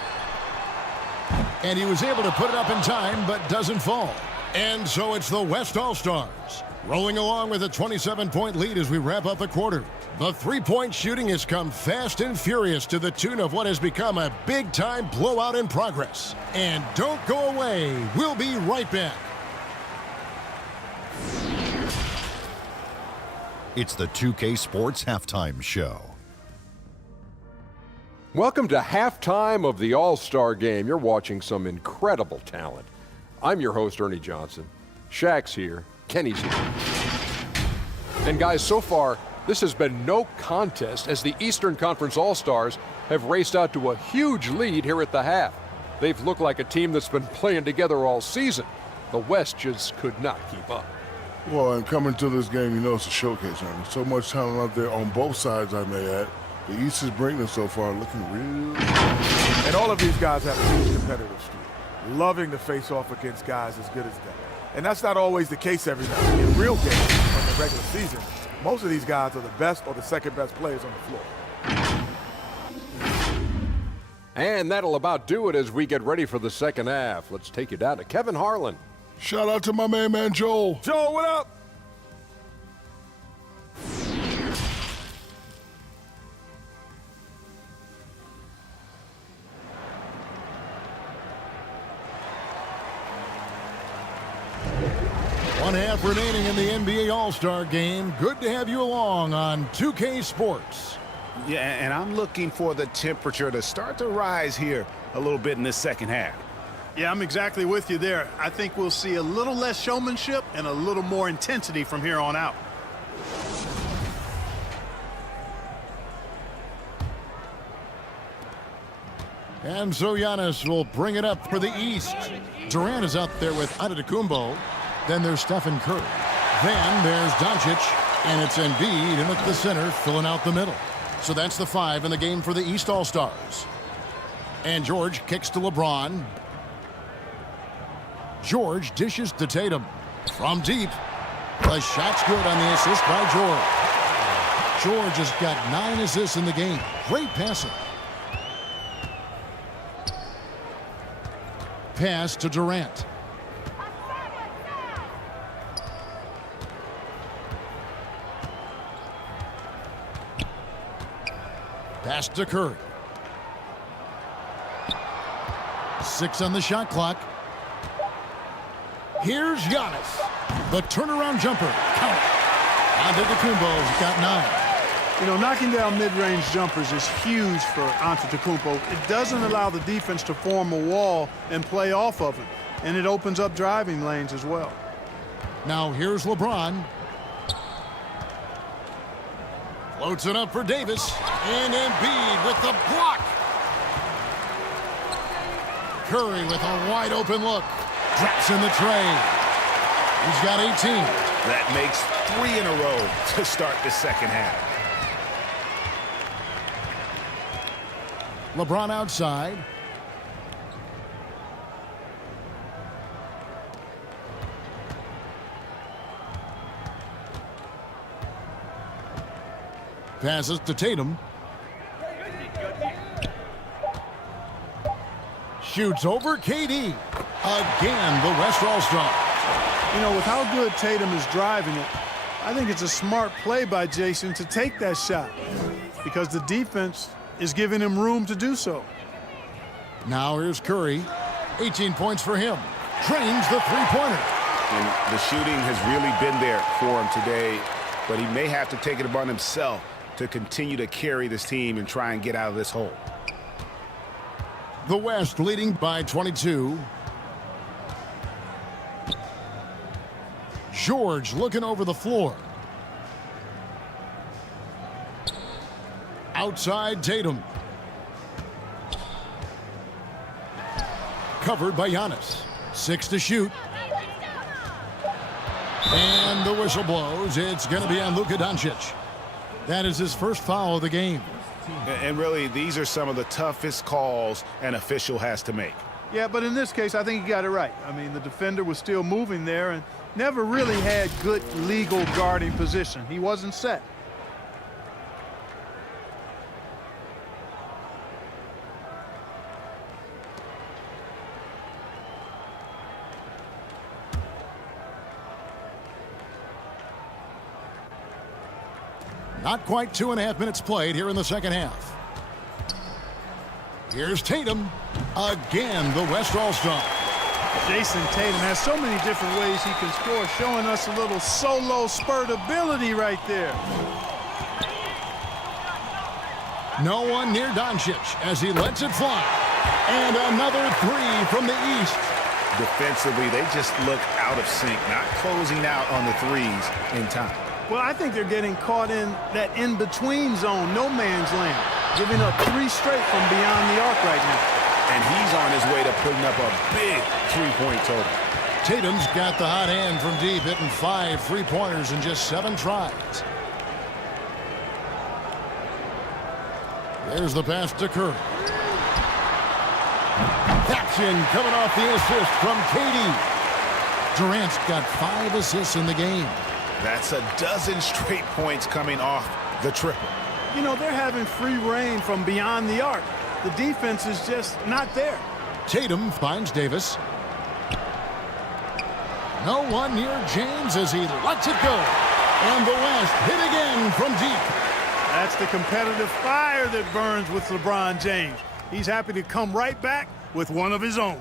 And he was able to put it up in time, but doesn't fall. And so it's the West All-Stars rolling along with a 27-point lead as we wrap up the quarter. The three-point shooting has come fast and furious to the tune of what has become a big-time blowout in progress. And don't go away. We'll be right back. It's the 2K Sports Halftime Show. Welcome to halftime of the All-Star Game. You're watching some incredible talent. I'm your host, Ernie Johnson. Shaq's here. Kenny's here. And guys, so far, this has been no contest as the Eastern Conference All-Stars have raced out to a huge lead here at the half. They've looked like a team that's been playing together all season. The West just could not keep up. Well, and coming to this game, you know it's a showcase, Ernie. So much talent out there on both sides, I may add. The East is bringing us so far looking real. And all of these guys have a huge competitive streak. Loving to face off against guys as good as them. And that's not always the case every night. In real games, in the regular season, most of these guys are the best or the second best players on the floor. And that'll about do it as we get ready for the second half. Let's take you down to Kevin Harlan. Shout out to my main man, Joel. Joel, what up? One half remaining in the NBA All-Star Game. Good to have you along on 2K Sports. Yeah, and I'm looking for the temperature to start to rise here a little bit in this second half. Yeah, I'm exactly with you there. I think we'll see a little less showmanship and a little more intensity from here on out. And so Giannis will bring it up for the East. Durant is out there with Antetokounmpo. Then there's Stephen Curry. Then there's Doncic. And it's Embiid in at the center, filling out the middle. So that's the 5 in the game for the East All-Stars. And George kicks to LeBron. George dishes to Tatum. From deep. The shot's good on the assist by George. George has got 9 assists in the game. Great passing. Pass to Durant. Pass to Curry. 6 on the shot clock. Here's Giannis. The turnaround jumper. Count it. Antetokounmpo's got 9. You know, knocking down mid-range jumpers is huge for Antetokounmpo. It doesn't allow the defense to form a wall and play off of it. And it opens up driving lanes as well. Now here's LeBron. Floats it up for Davis. And Embiid with the block. Curry with a wide open look. Drops in the tray. He's got 18. That makes 3 in a row to start the second half. LeBron outside. Passes to Tatum. Shoots over KD. Again, the West All-Star. You know, with how good Tatum is driving it, I think it's a smart play by Jason to take that shot because the defense is giving him room to do so. Now here's Curry. 18 points for him. Drains the three-pointer. And the shooting has really been there for him today, but he may have to take it upon himself to continue to carry this team and try and get out of this hole. The West leading by 22. George looking over the floor. Outside Tatum. Covered by Giannis. 6 to shoot. And the whistle blows. It's going to be on Luka Doncic. That is his first foul of the game. And really, these are some of the toughest calls an official has to make. Yeah, but in this case, I think he got it right. I mean, the defender was still moving there and never really had good legal guarding position. He wasn't set. Not quite 2.5 minutes played here in the second half. Here's Tatum. Again, the West All-Star. Jason Tatum has so many different ways he can score, showing us a little solo spurt ability right there. No one near Doncic as he lets it fly. And another 3 from the East. Defensively, they just look out of sync, not closing out on the threes in time. Well, I think they're getting caught in that in-between zone, no man's land, giving up 3 straight from beyond the arc right now. And he's on his way to putting up a big three-point total. Tatum's got the hot hand from deep, hitting 5 3-pointers in just 7 tries. There's the pass to Curry. That's in, coming off the assist from KD. Durant's got 5 assists in the game. That's a dozen straight points coming off the triple. You know, they're having free reign from beyond the arc. The defense is just not there. Tatum finds Davis. No one near James as he lets it go. And the West hit again from deep. That's the competitive fire that burns with LeBron James. He's happy to come right back with one of his own.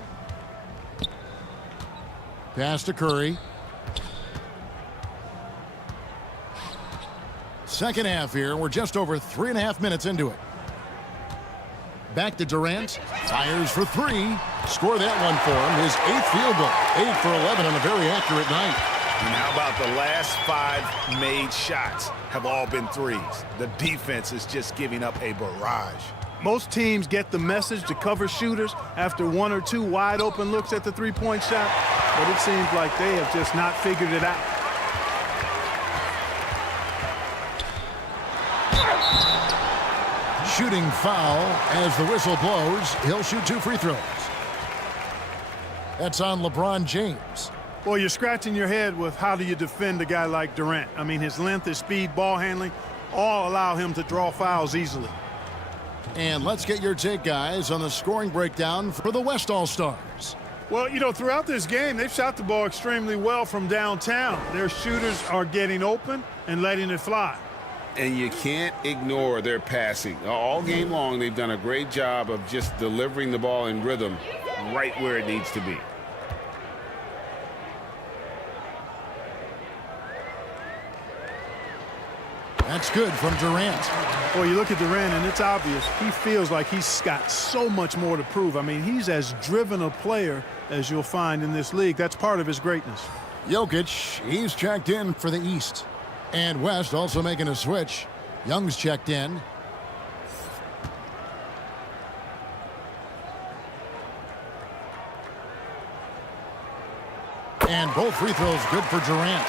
Pass to Curry. Second half here. We're just over 3.5 minutes into it. Back to Durant. Fires for 3. Score that one for him. His 8th field goal. 8 for 11 on a very accurate night. And how about the last 5 made shots have all been threes? The defense is just giving up a barrage. Most teams get the message to cover shooters after 1 or 2 wide open looks at the three-point shot, but it seems like they have just not figured it out. Shooting foul as the whistle blows. He'll shoot 2 free throws. That's on LeBron James. Well, you're scratching your head with how do you defend a guy like Durant. I mean, his length, his speed, ball handling, all allow him to draw fouls easily. And let's get your take, guys, on the scoring breakdown for the West All-Stars. Well, you know, throughout this game, they've shot the ball extremely well from downtown. Their shooters are getting open and letting it fly. And you can't ignore their passing. All game long, they've done a great job of just delivering the ball in rhythm right where it needs to be. That's good from Durant. Well, you look at Durant, and it's obvious. He feels like he's got so much more to prove. I mean, he's as driven a player as you'll find in this league. That's part of his greatness. Jokic, he's checked in for the East. And West also making a switch. Young's checked in. And both free throws good for Durant.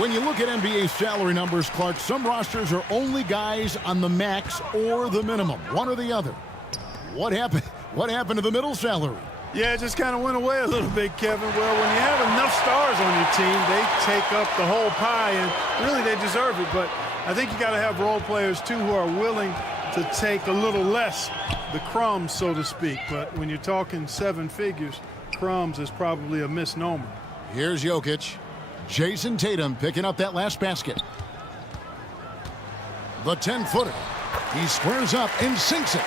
When you look at NBA salary numbers, Clark, some rosters are only guys on the max or the minimum, one or the other. What happened? What happened to the middle salary? Yeah, it just kind of went away a little bit, Kevin. Well, when you have enough stars on your team, they take up the whole pie, and really they deserve it. But I think you got to have role players, too, who are willing to take a little less, the crumbs, so to speak. But when you're talking seven figures, crumbs is probably a misnomer. Here's Jokic. Jason Tatum picking up that last basket. The 10-footer. He squares up and sinks it.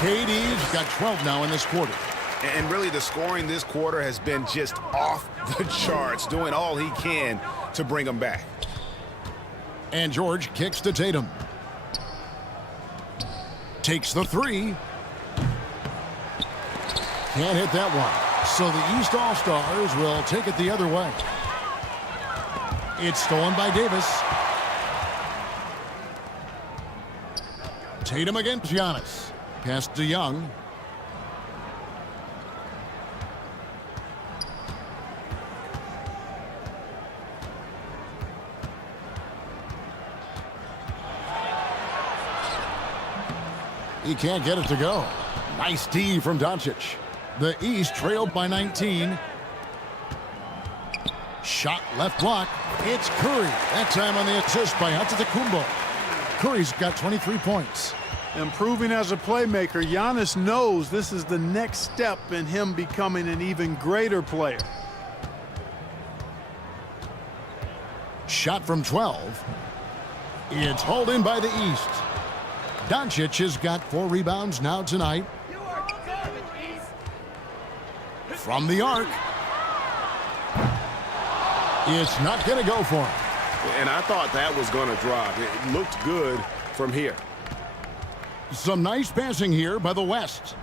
KD's got 12 now in this quarter. And really, the scoring this quarter has been just off the charts, doing all he can to bring them back. And George kicks to Tatum. Takes the three. Can't hit that one. So the East All-Stars will take it the other way. It's stolen by Davis. Tatum against Giannis. Pass to Young. He can't get it to go. Nice D from Doncic. The East trailed by 19. Shot left block. It's Curry. That time on the assist by Antetokounmpo. Curry's got 23 points. Improving as a playmaker, Giannis knows this is the next step in him becoming an even greater player. Shot from 12. It's hauled in by the East. Doncic has got 4 rebounds now tonight. From the arc. It's not going to go for him. And I thought that was going to drop. It looked good from here. Some nice passing here by the West.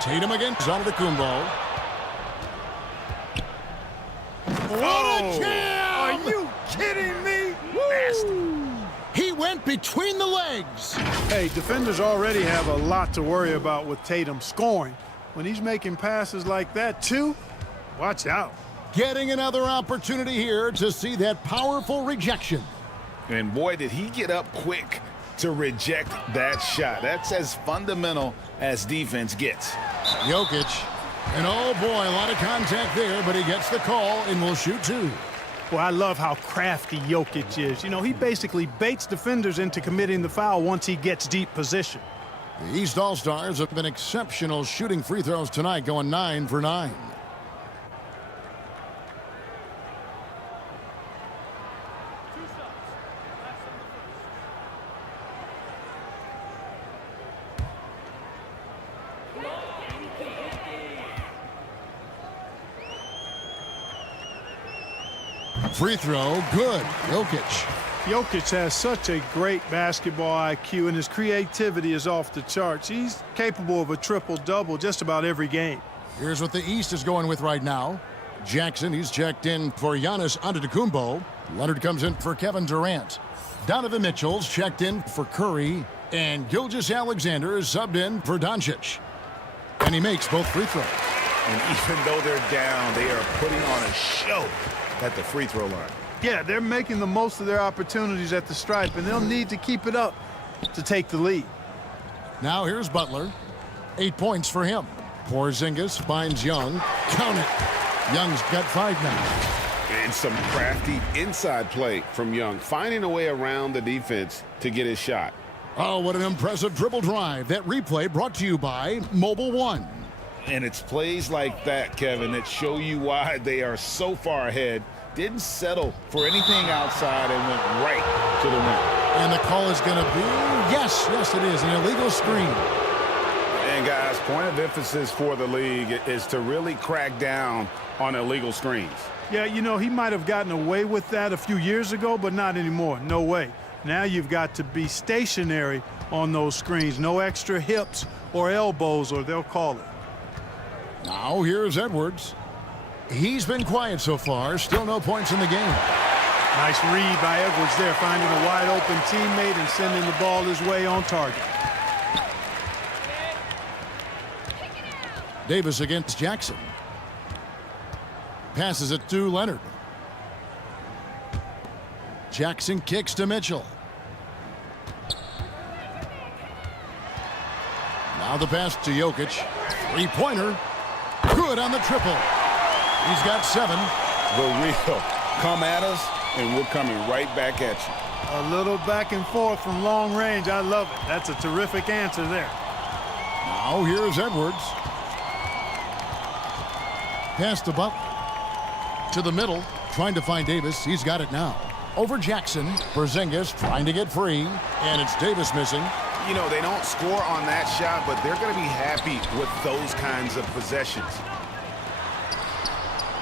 Tatum against Antetokounmpo. What a jam! Are you kidding me? He went between the legs. Hey, defenders already have a lot to worry about with Tatum scoring. When he's making passes like that, too, watch out. Getting another opportunity here to see that powerful rejection. And boy, did he get up quick to reject that shot. That's as fundamental as defense gets. Jokic. And oh boy, a lot of contact there, but he gets the call and will shoot 2. Well, I love how crafty Jokic is. You know, he basically baits defenders into committing the foul once he gets deep position. The East All-Stars have been exceptional shooting free throws tonight, going 9 for 9. Free throw, good. Jokic has such a great basketball IQ, and his creativity is off the charts. He's capable of a triple-double just about every game. Here's what the East is going with right now. Jackson, he's checked in for Giannis Antetokounmpo. Leonard comes in for Kevin Durant. Donovan Mitchell's checked in for Curry. And Gilgeous-Alexander is subbed in for Doncic. And he makes both free throws. And even though they're down, they are putting on a show at the free throw line. Yeah, they're making the most of their opportunities at the stripe, and they'll need to keep it up to take the lead. Now here's Butler. 8 points for him. Porzingis finds Young. Count it. Young's got 5 now. And some crafty inside play from Young, finding a way around the defense to get his shot. Oh, what an impressive dribble drive. That replay brought to you by Mobile One. And it's plays like that, Kevin, that show you why they are so far ahead didn't settle for anything outside and went right to the rim. And the call is going to be, yes, it is, an illegal screen. And guys, point of emphasis for the league is to really crack down on illegal screens. Yeah, you know, he might have gotten away with that a few years ago, but not anymore. No way. Now you've got to be stationary on those screens. No extra hips or elbows, or they'll call it. Now here's Edwards. He's been quiet so far. Still no points in the game. Nice read by Edwards there, finding a wide-open teammate and sending the ball his way on target. Davis against Jackson. Passes it to Leonard. Jackson kicks to Mitchell. Now the pass to Jokic. Three-pointer. Good on the triple. He's got 7. The real come at us, and we're coming right back at you. A little back and forth from long range. I love it. That's a terrific answer there. Now here's Edwards. Pass to Butler. To the middle, trying to find Davis. He's got it now. Over Jackson. Porzingis trying to get free, and it's Davis missing. You know, they don't score on that shot, but they're going to be happy with those kinds of possessions.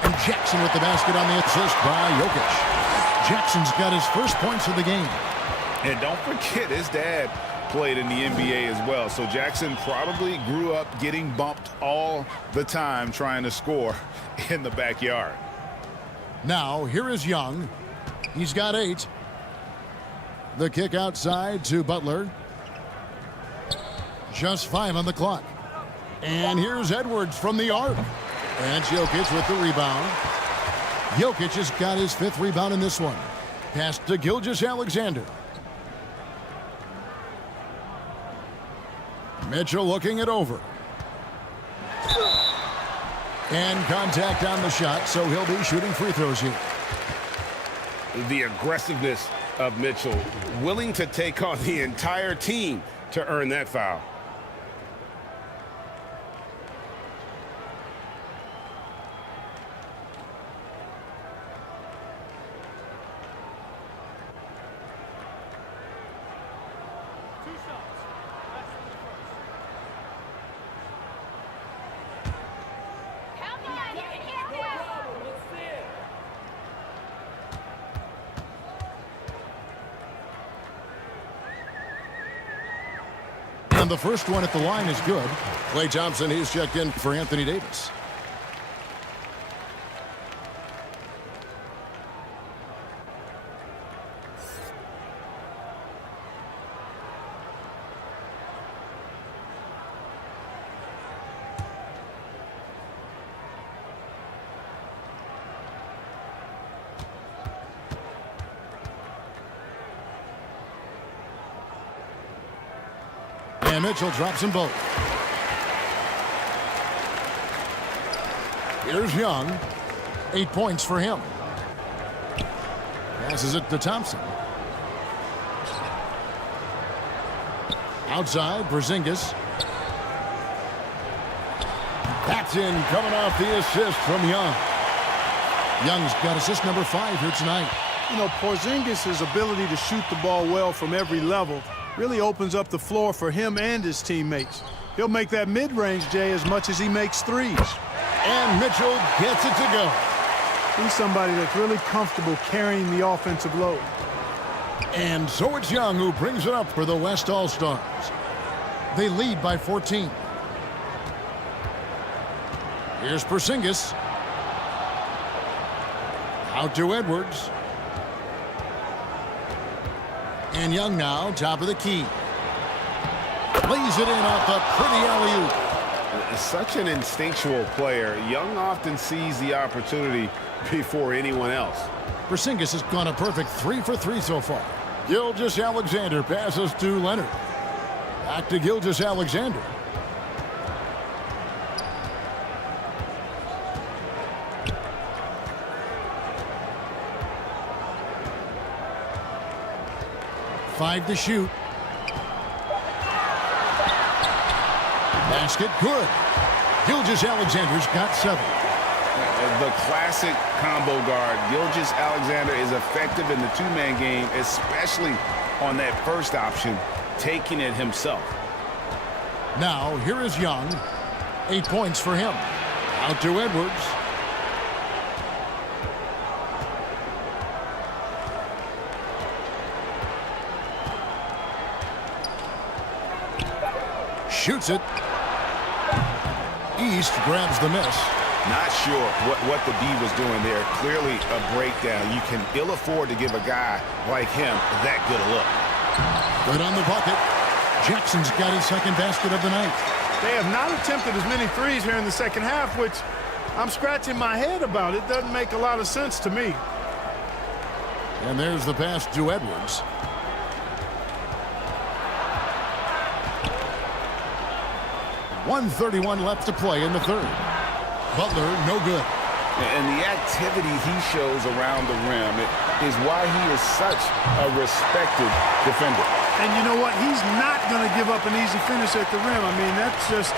And Jackson with the basket on the assist by Jokic. Jackson's got his first points of the game. And don't forget, his dad played in the NBA as well. So Jackson probably grew up getting bumped all the time trying to score in the backyard. Now, here is Young. He's got 8. The kick outside to Butler. Just 5 on the clock. And here's Edwards from the arc. And Jokic with the rebound. Jokic has got his 5th rebound in this one. Pass to Gilgeous-Alexander. Mitchell looking it over. And contact on the shot, so he'll be shooting free throws here. The aggressiveness of Mitchell, willing to take on the entire team to earn that foul. And the first one at the line is good. Klay Thompson, he's checked in for Anthony Davis. And Mitchell drops them both. Here's Young. 8 points for him. Passes it to Thompson. Outside, Porzingis. That's in, coming off the assist from Young. Young's got assist number 5 here tonight. You know, Porzingis' ability to shoot the ball well from every level really opens up the floor for him and his teammates. He'll make that mid-range, Jay, as much as he makes threes. And Mitchell gets it to go. He's somebody that's really comfortable carrying the offensive load. And so it's Young who brings it up for the West All-Stars. They lead by 14. Here's Porzingis. Out to Edwards. And Young now, top of the key. Lays it in off the pretty alley-oop. Such an instinctual player. Young often sees the opportunity before anyone else. Porzingis has gone a perfect 3 for 3 so far. Gilgeous-Alexander passes to Leonard. Back to Gilgeous-Alexander. Five to shoot. Basket good. Gilgeous-Alexander's got 7. The classic combo guard. Gilgeous-Alexander is effective in the two-man game, especially on that first option, taking it himself. Now, here is Young. 8 points for him. Out to Edwards. Shoots it. East grabs the miss. Not sure what the D was doing there. Clearly a breakdown. You can ill afford to give a guy like him that good a look. Good on the bucket. Jackson's got his second basket of the night. They have not attempted as many threes here in the second half, which I'm scratching my head about. It doesn't make a lot of sense to me. And there's the pass to Edwards. .131 left to play in the third. Butler, no good. And the activity he shows around the rim is why he is such a respected defender. And you know what? He's not going to give up an easy finish at the rim. I mean, that's just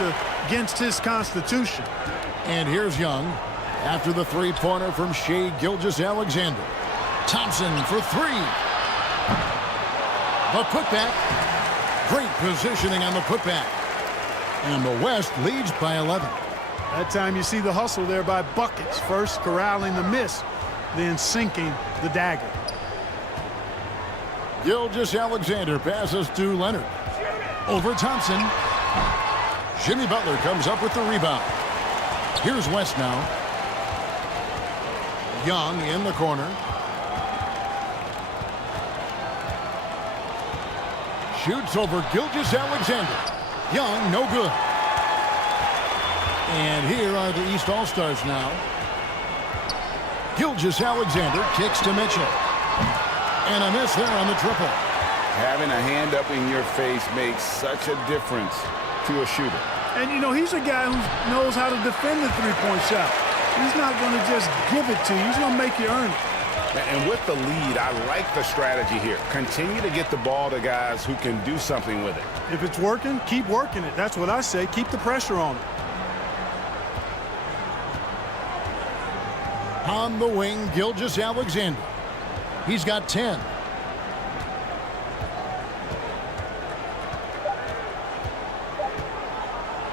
against his constitution. And here's Young after the three-pointer from Shai Gilgeous-Alexander. Thompson for three. The putback. Great positioning on the putback. And the West leads by 11. That time you see the hustle there by buckets. First corralling the miss, then sinking the dagger. Gilgeous-Alexander passes to Leonard. Over Thompson. Jimmy Butler comes up with the rebound. Here's West now. Young in the corner. Shoots over Gilgeous-Alexander. Young, no good. And here are the East All-Stars now. Gilgeous-Alexander kicks to Mitchell. And a miss there on the triple. Having a hand up in your face makes such a difference to a shooter. And, you know, he's a guy who knows how to defend the three-point shot. He's not going to just give it to you. He's going to make you earn it. And with the lead, I like the strategy here. Continue to get the ball to guys who can do something with it. If it's working, keep working it. That's what I say. Keep the pressure on it. On the wing, Gilgeous-Alexander. He's got 10.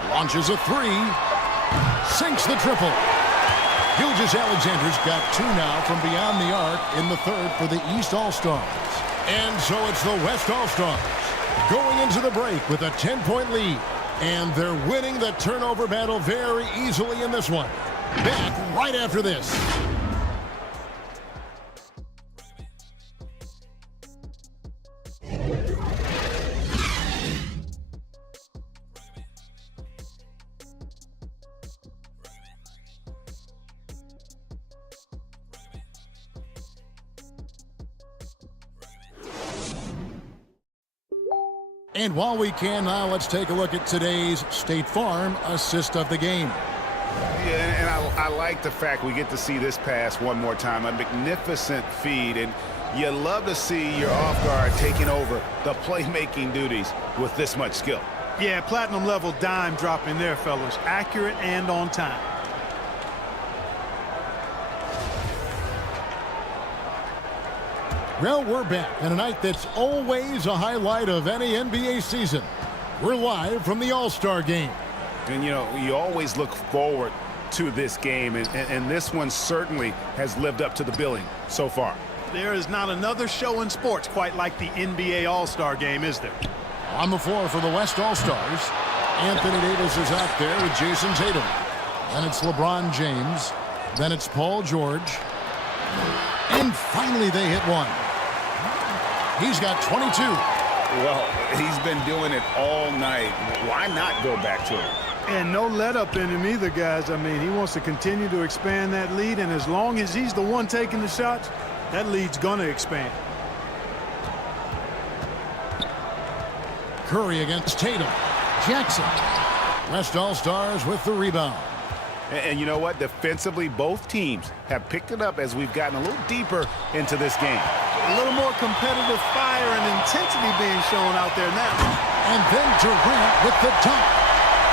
Launches a three. Sinks the triple. Gilgeous-Alexander's got 2 now from beyond the arc in the third for the East All-Stars. And so it's the West All-Stars going into the break with a 10-point lead. And they're winning the turnover battle very easily in this one. Back right after this. And while we can now, let's take a look at today's State Farm assist of the game. Yeah, and I like the fact we get to see this pass one more time. A magnificent feed, and you love to see your off guard taking over the playmaking duties with this much skill. Yeah, platinum level dime dropping there, fellas. Accurate and on time. Well, we're back in a night that's always a highlight of any NBA season. We're live from the All-Star Game. And, you know, you always look forward to this game, and this one certainly has lived up to the billing so far. There is not another show in sports quite like the NBA All-Star Game, is there? On the floor for the West All-Stars, Anthony Davis is out there with Jason Tatum. Then it's LeBron James. Then it's Paul George. And finally they hit one. He's got 22. Well, he's been doing it all night. Why not go back to it? And no let up in him either, guys. I mean, he wants to continue to expand that lead, and as long as he's the one taking the shots, that lead's going to expand. Curry against Tatum. Jackson. West All-Stars with the rebound. And you know what? Defensively, both teams have picked it up as we've gotten a little deeper into this game. A little more competitive fire and intensity being shown out there now. And then Durant with the dunk.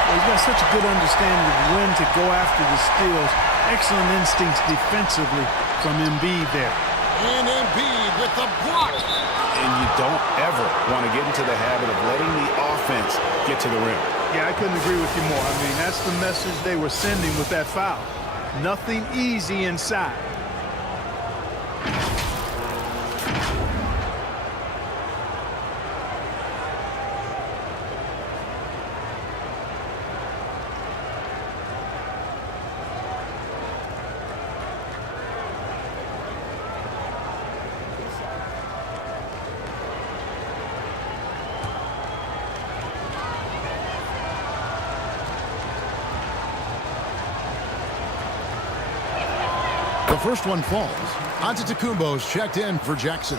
Well, he's got such a good understanding of when to go after the steals Excellent instincts defensively from Embiid there. And Embiid with the block. And you don't ever want to get into the habit of letting the offense get to the rim. Yeah, I couldn't agree with you more. I mean, that's the message they were sending with that foul. Nothing easy inside. The first one falls. Antetokounmpo's checked in for Jackson.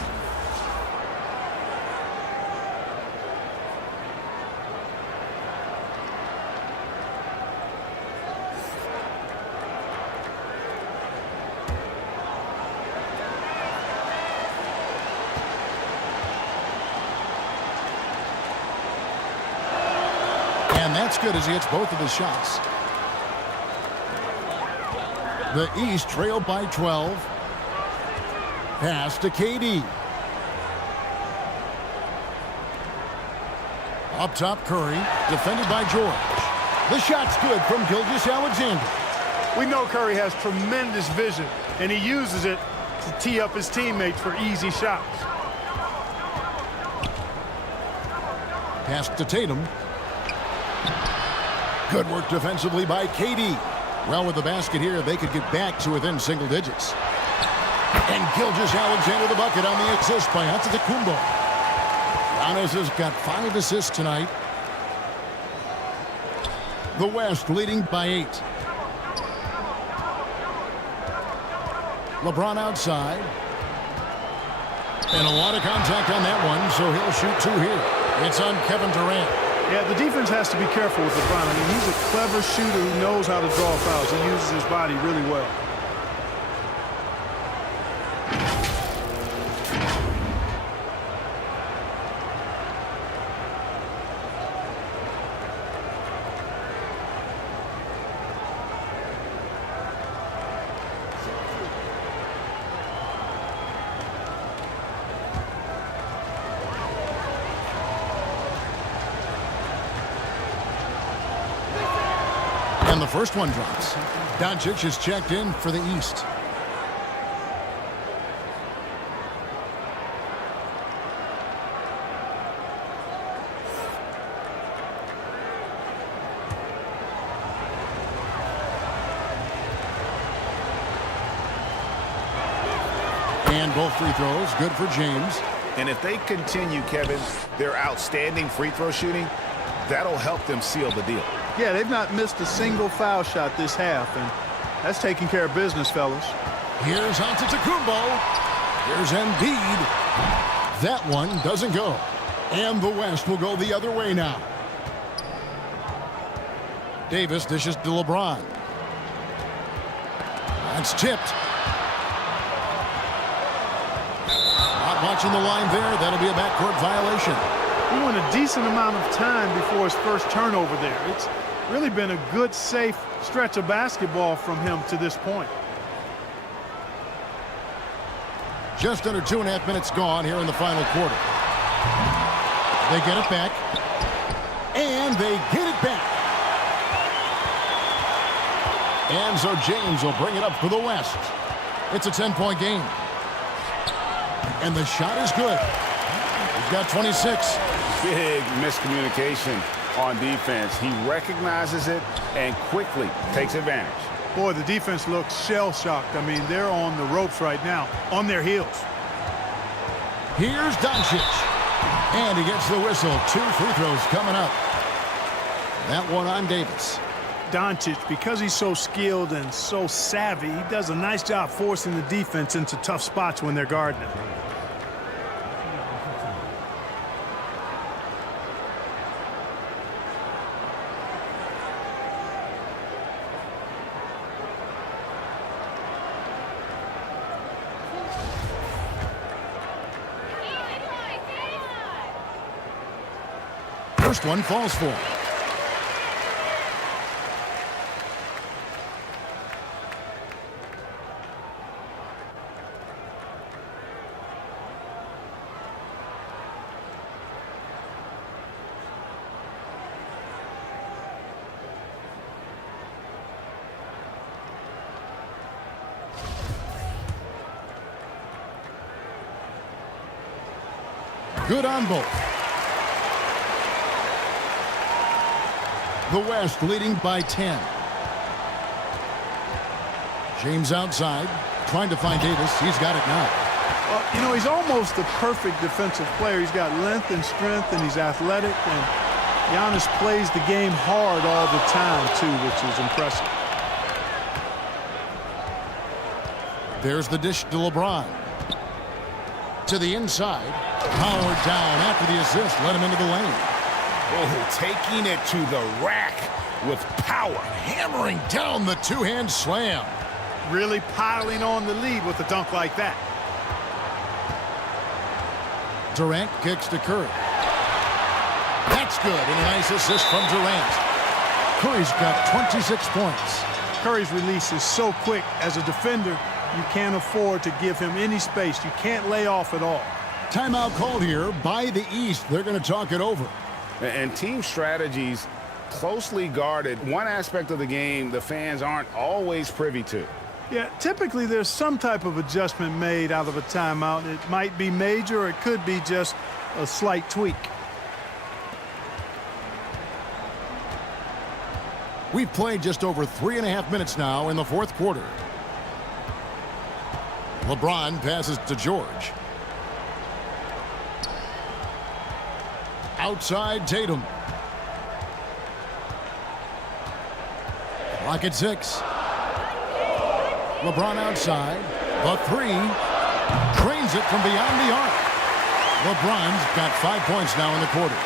And that's good as he hits both of his shots. The East trailed by 12. Pass to KD. Up top, Curry, defended by George. The shot's good from Gilgeous-Alexander. We know Curry has tremendous vision, and he uses it to tee up his teammates for easy shots. Pass to Tatum. Good work defensively by KD. Well, with the basket here, they could get back to within single digits. And Gilgeous-Alexander the bucket on the assist by Antetokounmpo. Giannis has got 5 assists tonight. The West leading by 8. LeBron outside. And a lot of contact on that one, so he'll shoot 2 here. It's on Kevin Durant. Yeah, the defense has to be careful with LeBron. I mean, he's a clever shooter who knows how to draw fouls. He uses his body really well. And the first one drops. Doncic is checked in for the East. And both free throws, good for James. And if they continue, Kevin, their outstanding free throw shooting, that'll help them seal the deal. Yeah, they've not missed a single foul shot this half, and that's taking care of business, fellas. Here's Antetokounmpo. Here's Embiid. That one doesn't go. And the West will go the other way now. Davis dishes to LeBron. That's tipped. Not watching the line there. That'll be a backcourt violation. He went a decent amount of time before his first turnover there. It's really been a good, safe stretch of basketball from him to this point. Just under 2.5 minutes gone here in the final quarter. They get it back. And they get it back. And so James will bring it up for the West. It's a 10-point game. And the shot is good. He's got 26. Big miscommunication on defense. He recognizes it and quickly takes advantage. Boy, the defense looks shell-shocked. I mean, they're on the ropes right now, on their heels. Here's Doncic. And he gets the whistle. 2 free throws coming up. That one on Davis. Doncic, because he's so skilled and so savvy, he does a nice job forcing the defense into tough spots when they're guarding him. First one falls for him. good on both. The West leading by 10. James outside, trying to find Davis. He's got it now. You know, he's almost the perfect defensive player. He's got length and strength, and he's athletic. And Giannis plays the game hard all the time, too, which is impressive. There's the dish to LeBron. To the inside. Howard down after the assist. Let him into the lane. Oh, taking it to the rack with power. Hammering down the two-hand slam. Really piling on the lead with a dunk like that. Durant kicks to Curry. That's good, and a nice assist from Durant. Curry's got 26 points. Curry's release is so quick. As a defender, you can't afford to give him any space. You can't lay off at all. Timeout called here by the East. They're going to talk it over. And team strategies closely guarded. One aspect of the game the fans aren't always privy to. Yeah, typically there's some type of adjustment made out of a timeout. It might be major, or it could be just a slight tweak. We've played just over 3.5 minutes now in the fourth quarter. LeBron passes to George. Outside Tatum. Clock at 6. LeBron outside. The three. Drains it from beyond the arc. LeBron's got 5 points now in the quarter.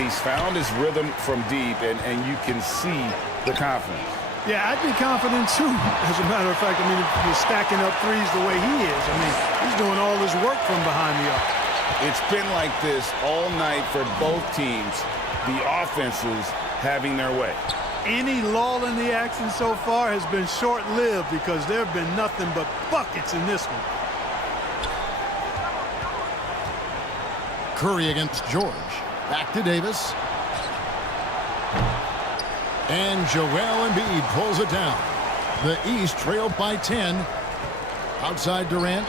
He's found his rhythm from deep, and you can see the confidence. Yeah, I'd be confident too. As a matter of fact, I mean, if you're stacking up threes the way he is, I mean, he's doing all his work from behind the arc. It's been like this all night for both teams, the offenses having their way. Any lull in the action so far has been short-lived because there have been nothing but buckets in this one. Curry against George. Back to Davis. And Joel Embiid pulls it down. The East trailed by 10. Outside Durant.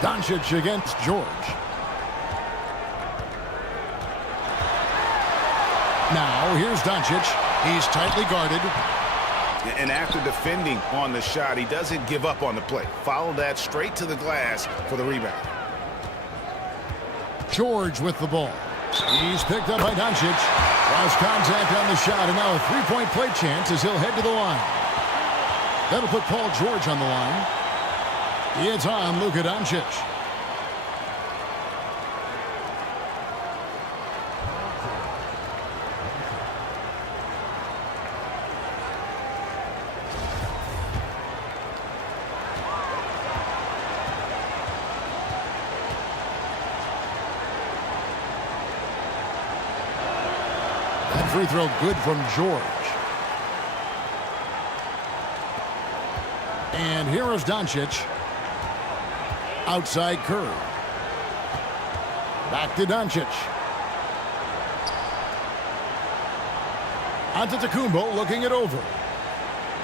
Doncic against George. Now here's Doncic. He's tightly guarded. And after defending on the shot, he doesn't give up on the play. Follow that straight to the glass for the rebound. George with the ball. He's picked up by Doncic. Lost contact on the shot, and now a three-point play chance as he'll head to the line. That'll put Paul George on the line. It's on Luka Doncic. That free throw good from George. And here is Doncic. Outside Curry. Back to Doncic. Antetokounmpo looking it over.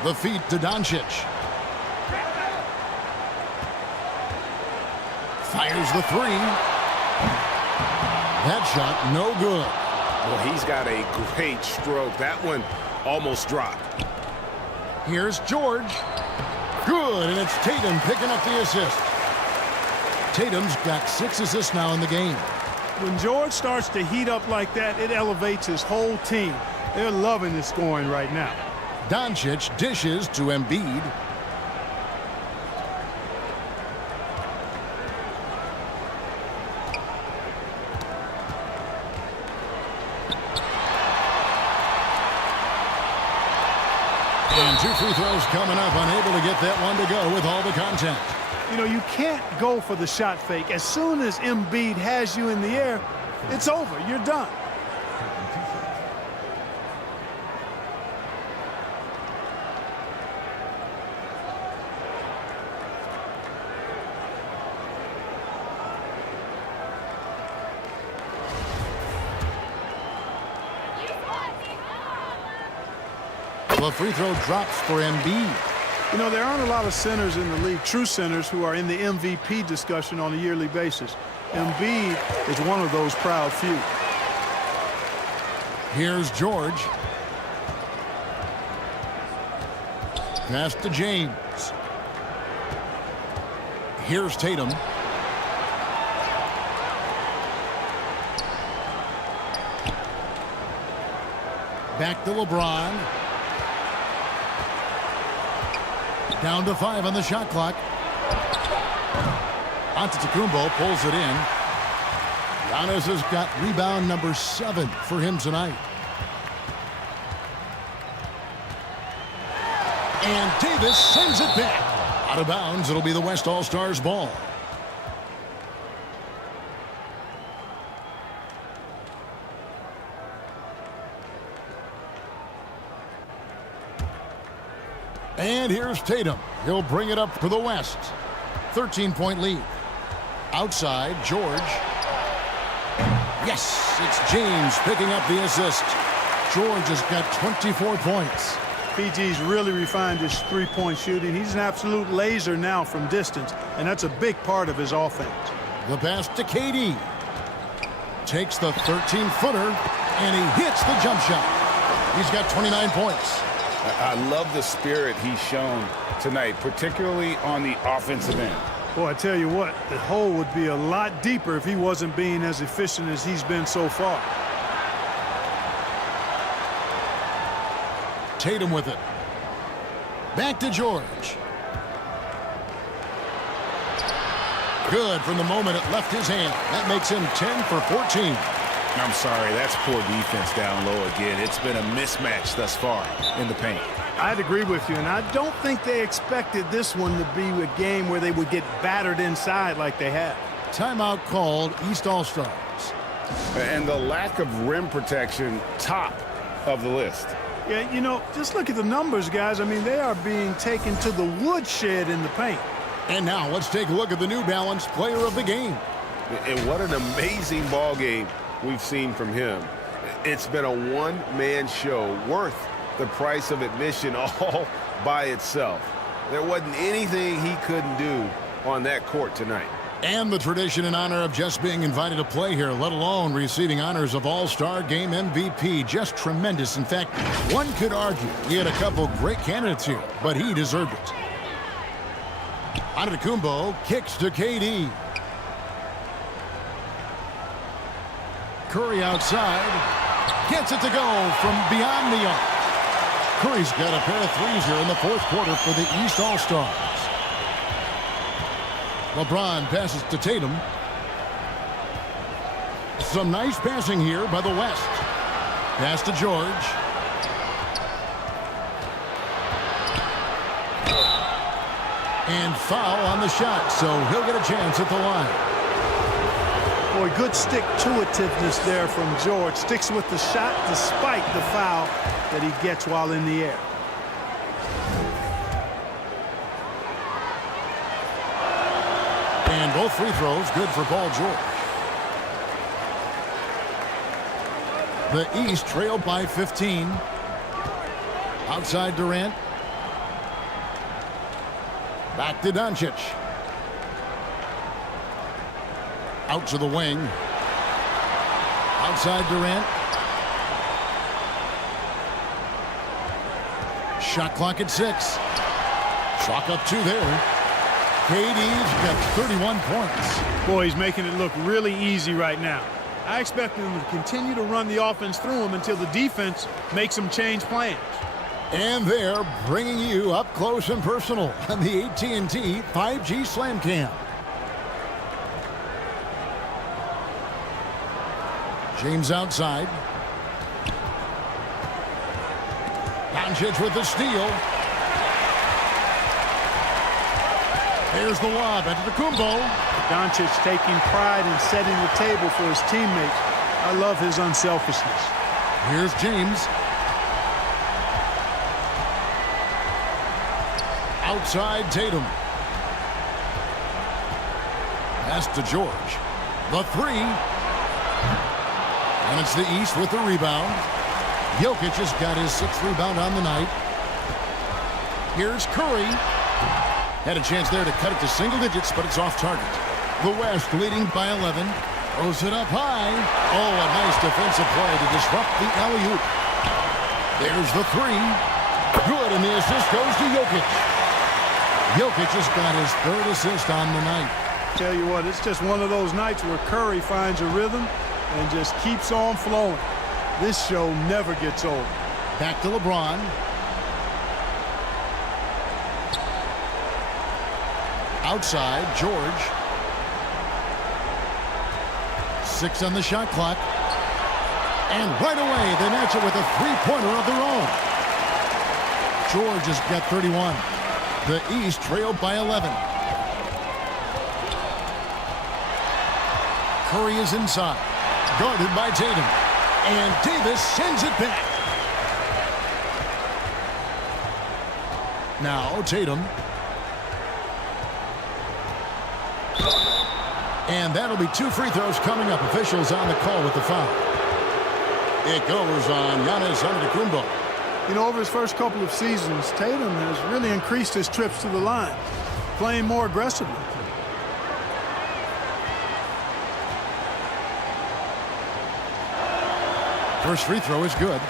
The feet to Doncic. Fires the three. That shot no good. Well, he's got a great stroke. That one almost dropped. Here's George. Good, and it's Tatum picking up the assist. Tatum's got 6 assists now in the game. When George starts to heat up like that, it elevates his whole team. They're loving the scoring right now. Doncic dishes to Embiid. And 2 free throws coming up, unable to get that one to go with all the contact. You know, you can't go for the shot fake. As soon as Embiid has you in the air, it's over. You're done. The free throw drops for Embiid. You know, there aren't a lot of centers in the league, true centers, who are in the MVP discussion on a yearly basis. Embiid is one of those proud few. Here's George. Pass to James. Here's Tatum. Back to LeBron. Down to 5 on the shot clock. Antetokounmpo pulls it in. Giannis has got rebound number 7 for him tonight. And Davis sends it back. Out of bounds, it'll be the West All-Stars ball. And here's Tatum. He'll bring it up for the West. 13-point lead. Outside, George. Yes, it's James picking up the assist. George has got 24 points. PG's really refined his three-point shooting. He's an absolute laser now from distance, and that's a big part of his offense. The pass to KD. Takes the 13-footer, and he hits the jump shot. He's got 29 points. I love the spirit he's shown tonight, particularly on the offensive end. Boy, I tell you what, the hole would be a lot deeper if he wasn't being as efficient as he's been so far. Tatum with it. Back to George. Good from the moment it left his hand. That makes him 10 for 14. I'm sorry, that's poor defense down low again. It's been a mismatch thus far in the paint. I'd agree with you, and I don't think they expected this one to be a game where they would get battered inside like they have. Timeout called, East All-Stars. And the lack of rim protection, top of the list. Yeah, you know, just look at the numbers, guys. I mean, they are being taken to the woodshed in the paint. And now let's take a look at the New Balance player of the game. And what an amazing ball game we've seen from him. It's been a one-man show worth the price of admission all by itself. There wasn't anything he couldn't do on that court tonight. And the tradition and honor of just being invited to play here, let alone receiving honors of All-Star Game MVP. Just tremendous. In fact, one could argue he had a couple great candidates here, but he deserved it. Antetokounmpo kicks to KD. Curry outside. Gets it to go from beyond the arc. Curry's got a pair of threes here in the fourth quarter for the East All-Stars. LeBron passes to Tatum. Some nice passing here by the West. Pass to George. And foul on the shot, so he'll get a chance at the line. Boy, good stick-to-itiveness there from George. Sticks with the shot despite the foul that he gets while in the air. And both free throws good for Paul George. The East trailed by 15. Outside Durant. Back to Doncic. Out to the wing. Outside Durant. Shot clock at 6. Chalk up 2 there. KD's got 31 points. Boy, he's making it look really easy right now. I expect him to continue to run the offense through him until the defense makes him change plans. And they're bringing you up close and personal on the AT&T 5G Slam Cam. James outside. Doncic with the steal. There's the lob into the Antetokounmpo. Doncic taking pride in setting the table for his teammates. I love his unselfishness. Here's James. Outside Tatum. Pass to George. The 3. And it's the East with the rebound. Jokic has got his 6th rebound on the night. Here's Curry. Had a chance there to cut it to single digits, but it's off target. The West leading by 11. Throws it up high. Oh, a nice defensive play to disrupt the alley-oop. There's the three. Good, and the assist goes to Jokic. Jokic has got his third assist on the night. Tell you what, it's just one of those nights where Curry finds a rhythm and just keeps on flowing. This show never gets old. Back to LeBron. Outside, George. 6 on the shot clock. And right away, they match it with a three-pointer of their own. George has got 31. The East trailed by 11. Curry is inside. Guarded by Tatum. And Davis sends it back. Now Tatum. And that'll be 2 free throws coming up. Officials on the call with the foul. It goes on Giannis Antetokounmpo. You know, over his first couple of seasons, Tatum has really increased his trips to the line, playing more aggressively. First free throw is good.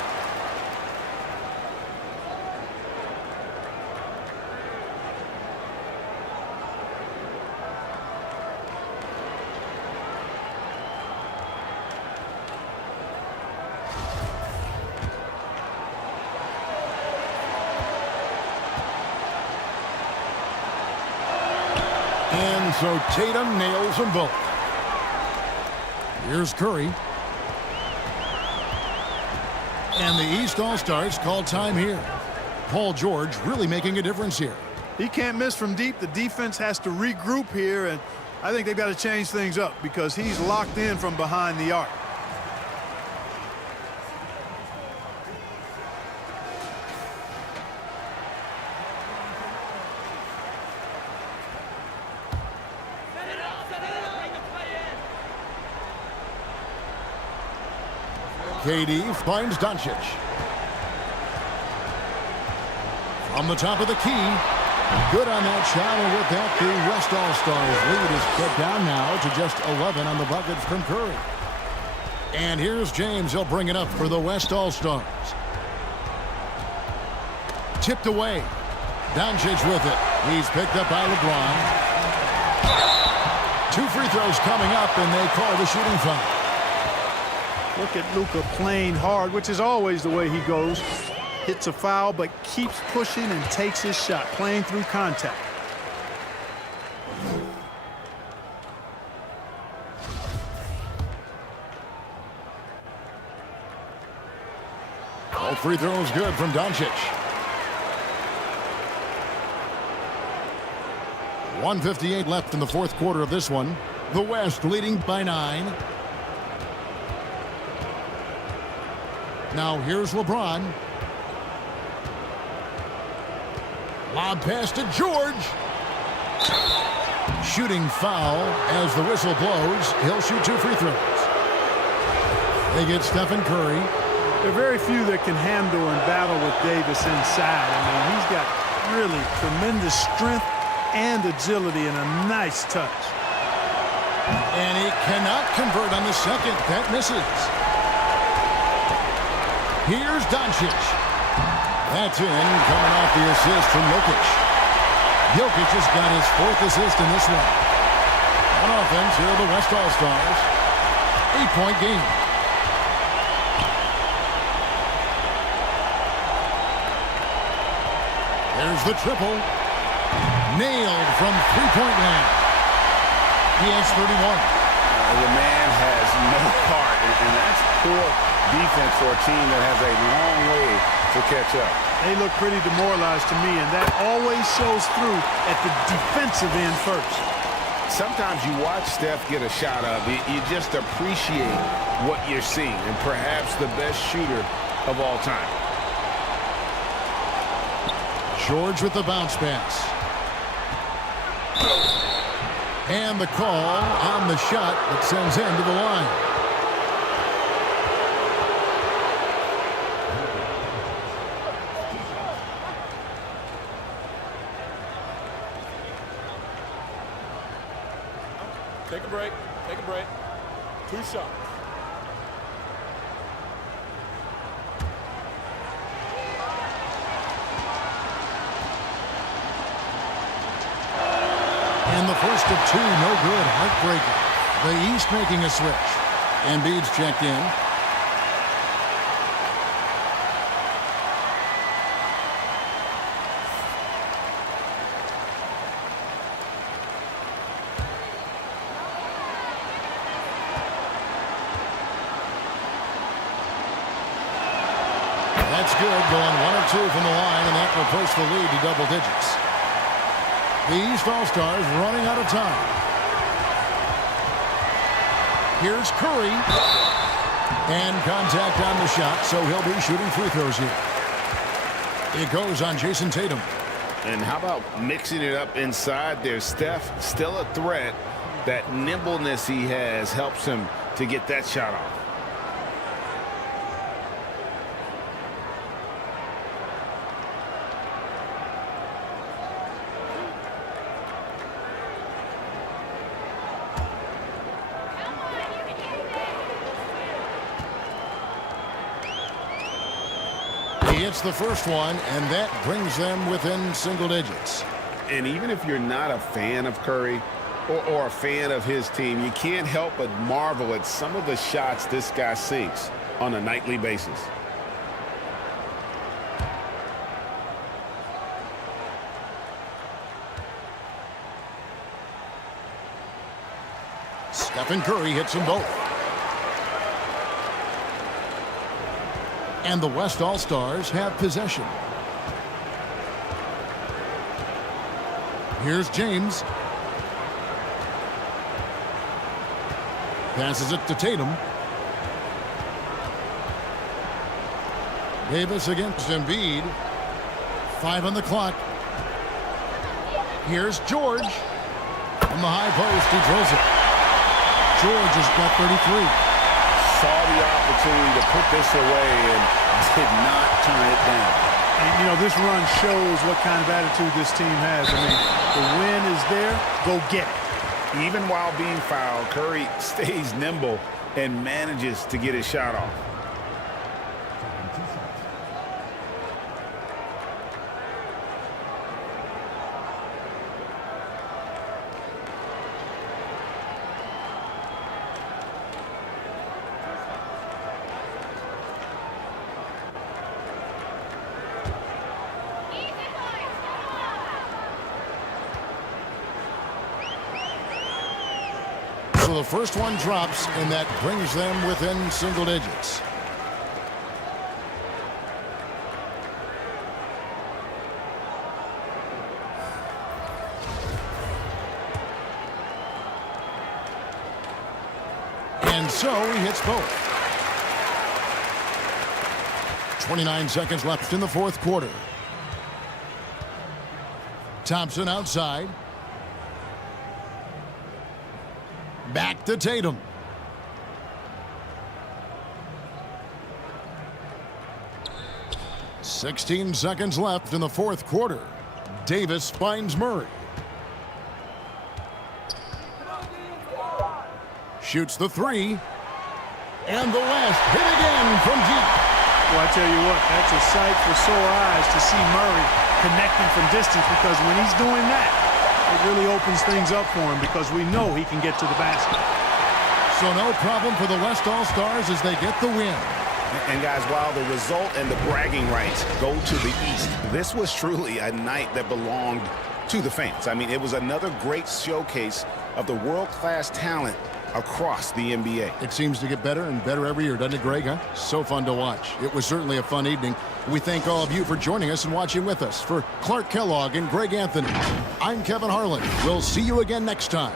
And so Tatum nails them both. Here's Curry. And the East All-Stars call time here. Paul George really making a difference here. He can't miss from deep. The defense has to regroup here, and I think they've got to change things up because he's locked in from behind the arc. KD finds Doncic. From the top of the key. Good on that shot, and with that, the West All-Stars lead is cut down now to just 11 on the bucket from Curry. And here's James. He'll bring it up for the West All-Stars. Tipped away. Doncic with it. He's picked up by LeBron. 2 free throws coming up, and they call the shooting foul. Look at Luka playing hard, which is always the way he goes. Hits a foul, but keeps pushing and takes his shot, playing through contact. All free throws good from Doncic. 1:58 left in the fourth quarter of this one. The West leading by 9. Now here's LeBron. Lob pass to George. Shooting foul as the whistle blows. He'll shoot 2 free throws. They get Stephen Curry. There are very few that can handle and battle with Davis inside. I mean, he's got really tremendous strength and agility and a nice touch. And he cannot convert on the second. That misses. Here's Doncic. That's in, coming off the assist from Jokic. Jokic has got his 4th assist in this one. On offense, here are the West All-Stars. 8-point game. There's the triple. Nailed from three-point land. He has 31. The man has no heart, and that's poor defense for a team that has a long way to catch up. They look pretty demoralized to me, and that always shows through at the defensive end first. Sometimes you watch Steph get a shot up, you just appreciate what you're seeing, and perhaps the best shooter of all time. George with the bounce pass. And the call on the shot that sends him to the line. a break. Take a break. 2 shots. And the first of 2, no good. Heartbreaker. The East making a switch. Embiid's checked in. That's good, going 1 of 2 from the line, and that will push the lead to double digits. The East All-Stars running out of time. Here's Curry. And contact on the shot, so he'll be shooting free throws here. It goes on Jason Tatum. And how about mixing it up inside there? Steph, still a threat. That nimbleness he has helps him to get that shot off. He hits the first one, and that brings them within single digits. And even if you're not a fan of Curry or a fan of his team, you can't help but marvel at some of the shots this guy sinks on a nightly basis. Stephen Curry hits them both. And the West All-Stars have possession. Here's James. Passes it to Tatum. Davis against Embiid. 5 on the clock. Here's George. From the high post, he drills it. George has got 33. Saw the opportunity to put this away and did not turn it down. And, you know, this run shows what kind of attitude this team has. I mean, the win is there, go get it. Even while being fouled, Curry stays nimble and manages to get his shot off. So the first one drops, and that brings them within single digits. And so he hits both. 29 seconds left in the fourth quarter. Thompson outside. Back to Tatum. "16 seconds left in the fourth quarter. Davis finds Murray. Shoots the 3. And the West hit again from deep. Well, I tell you what, that's a sight for sore eyes to see Murray connecting from distance, because when he's doing that, it really opens things up for him, because we know he can get to the basket. So no problem for the West All-Stars as they get the win. And guys, while the result and the bragging rights go to the East, this was truly a night that belonged to the fans. I mean, it was another great showcase of the world-class talent across the NBA. It seems to get better and better every year, doesn't it, Greg? Huh? So fun to watch. It was certainly a fun evening. We thank all of you for joining us and watching with us. For Clark Kellogg and Greg Anthony, I'm Kevin Harlan. We'll see you again next time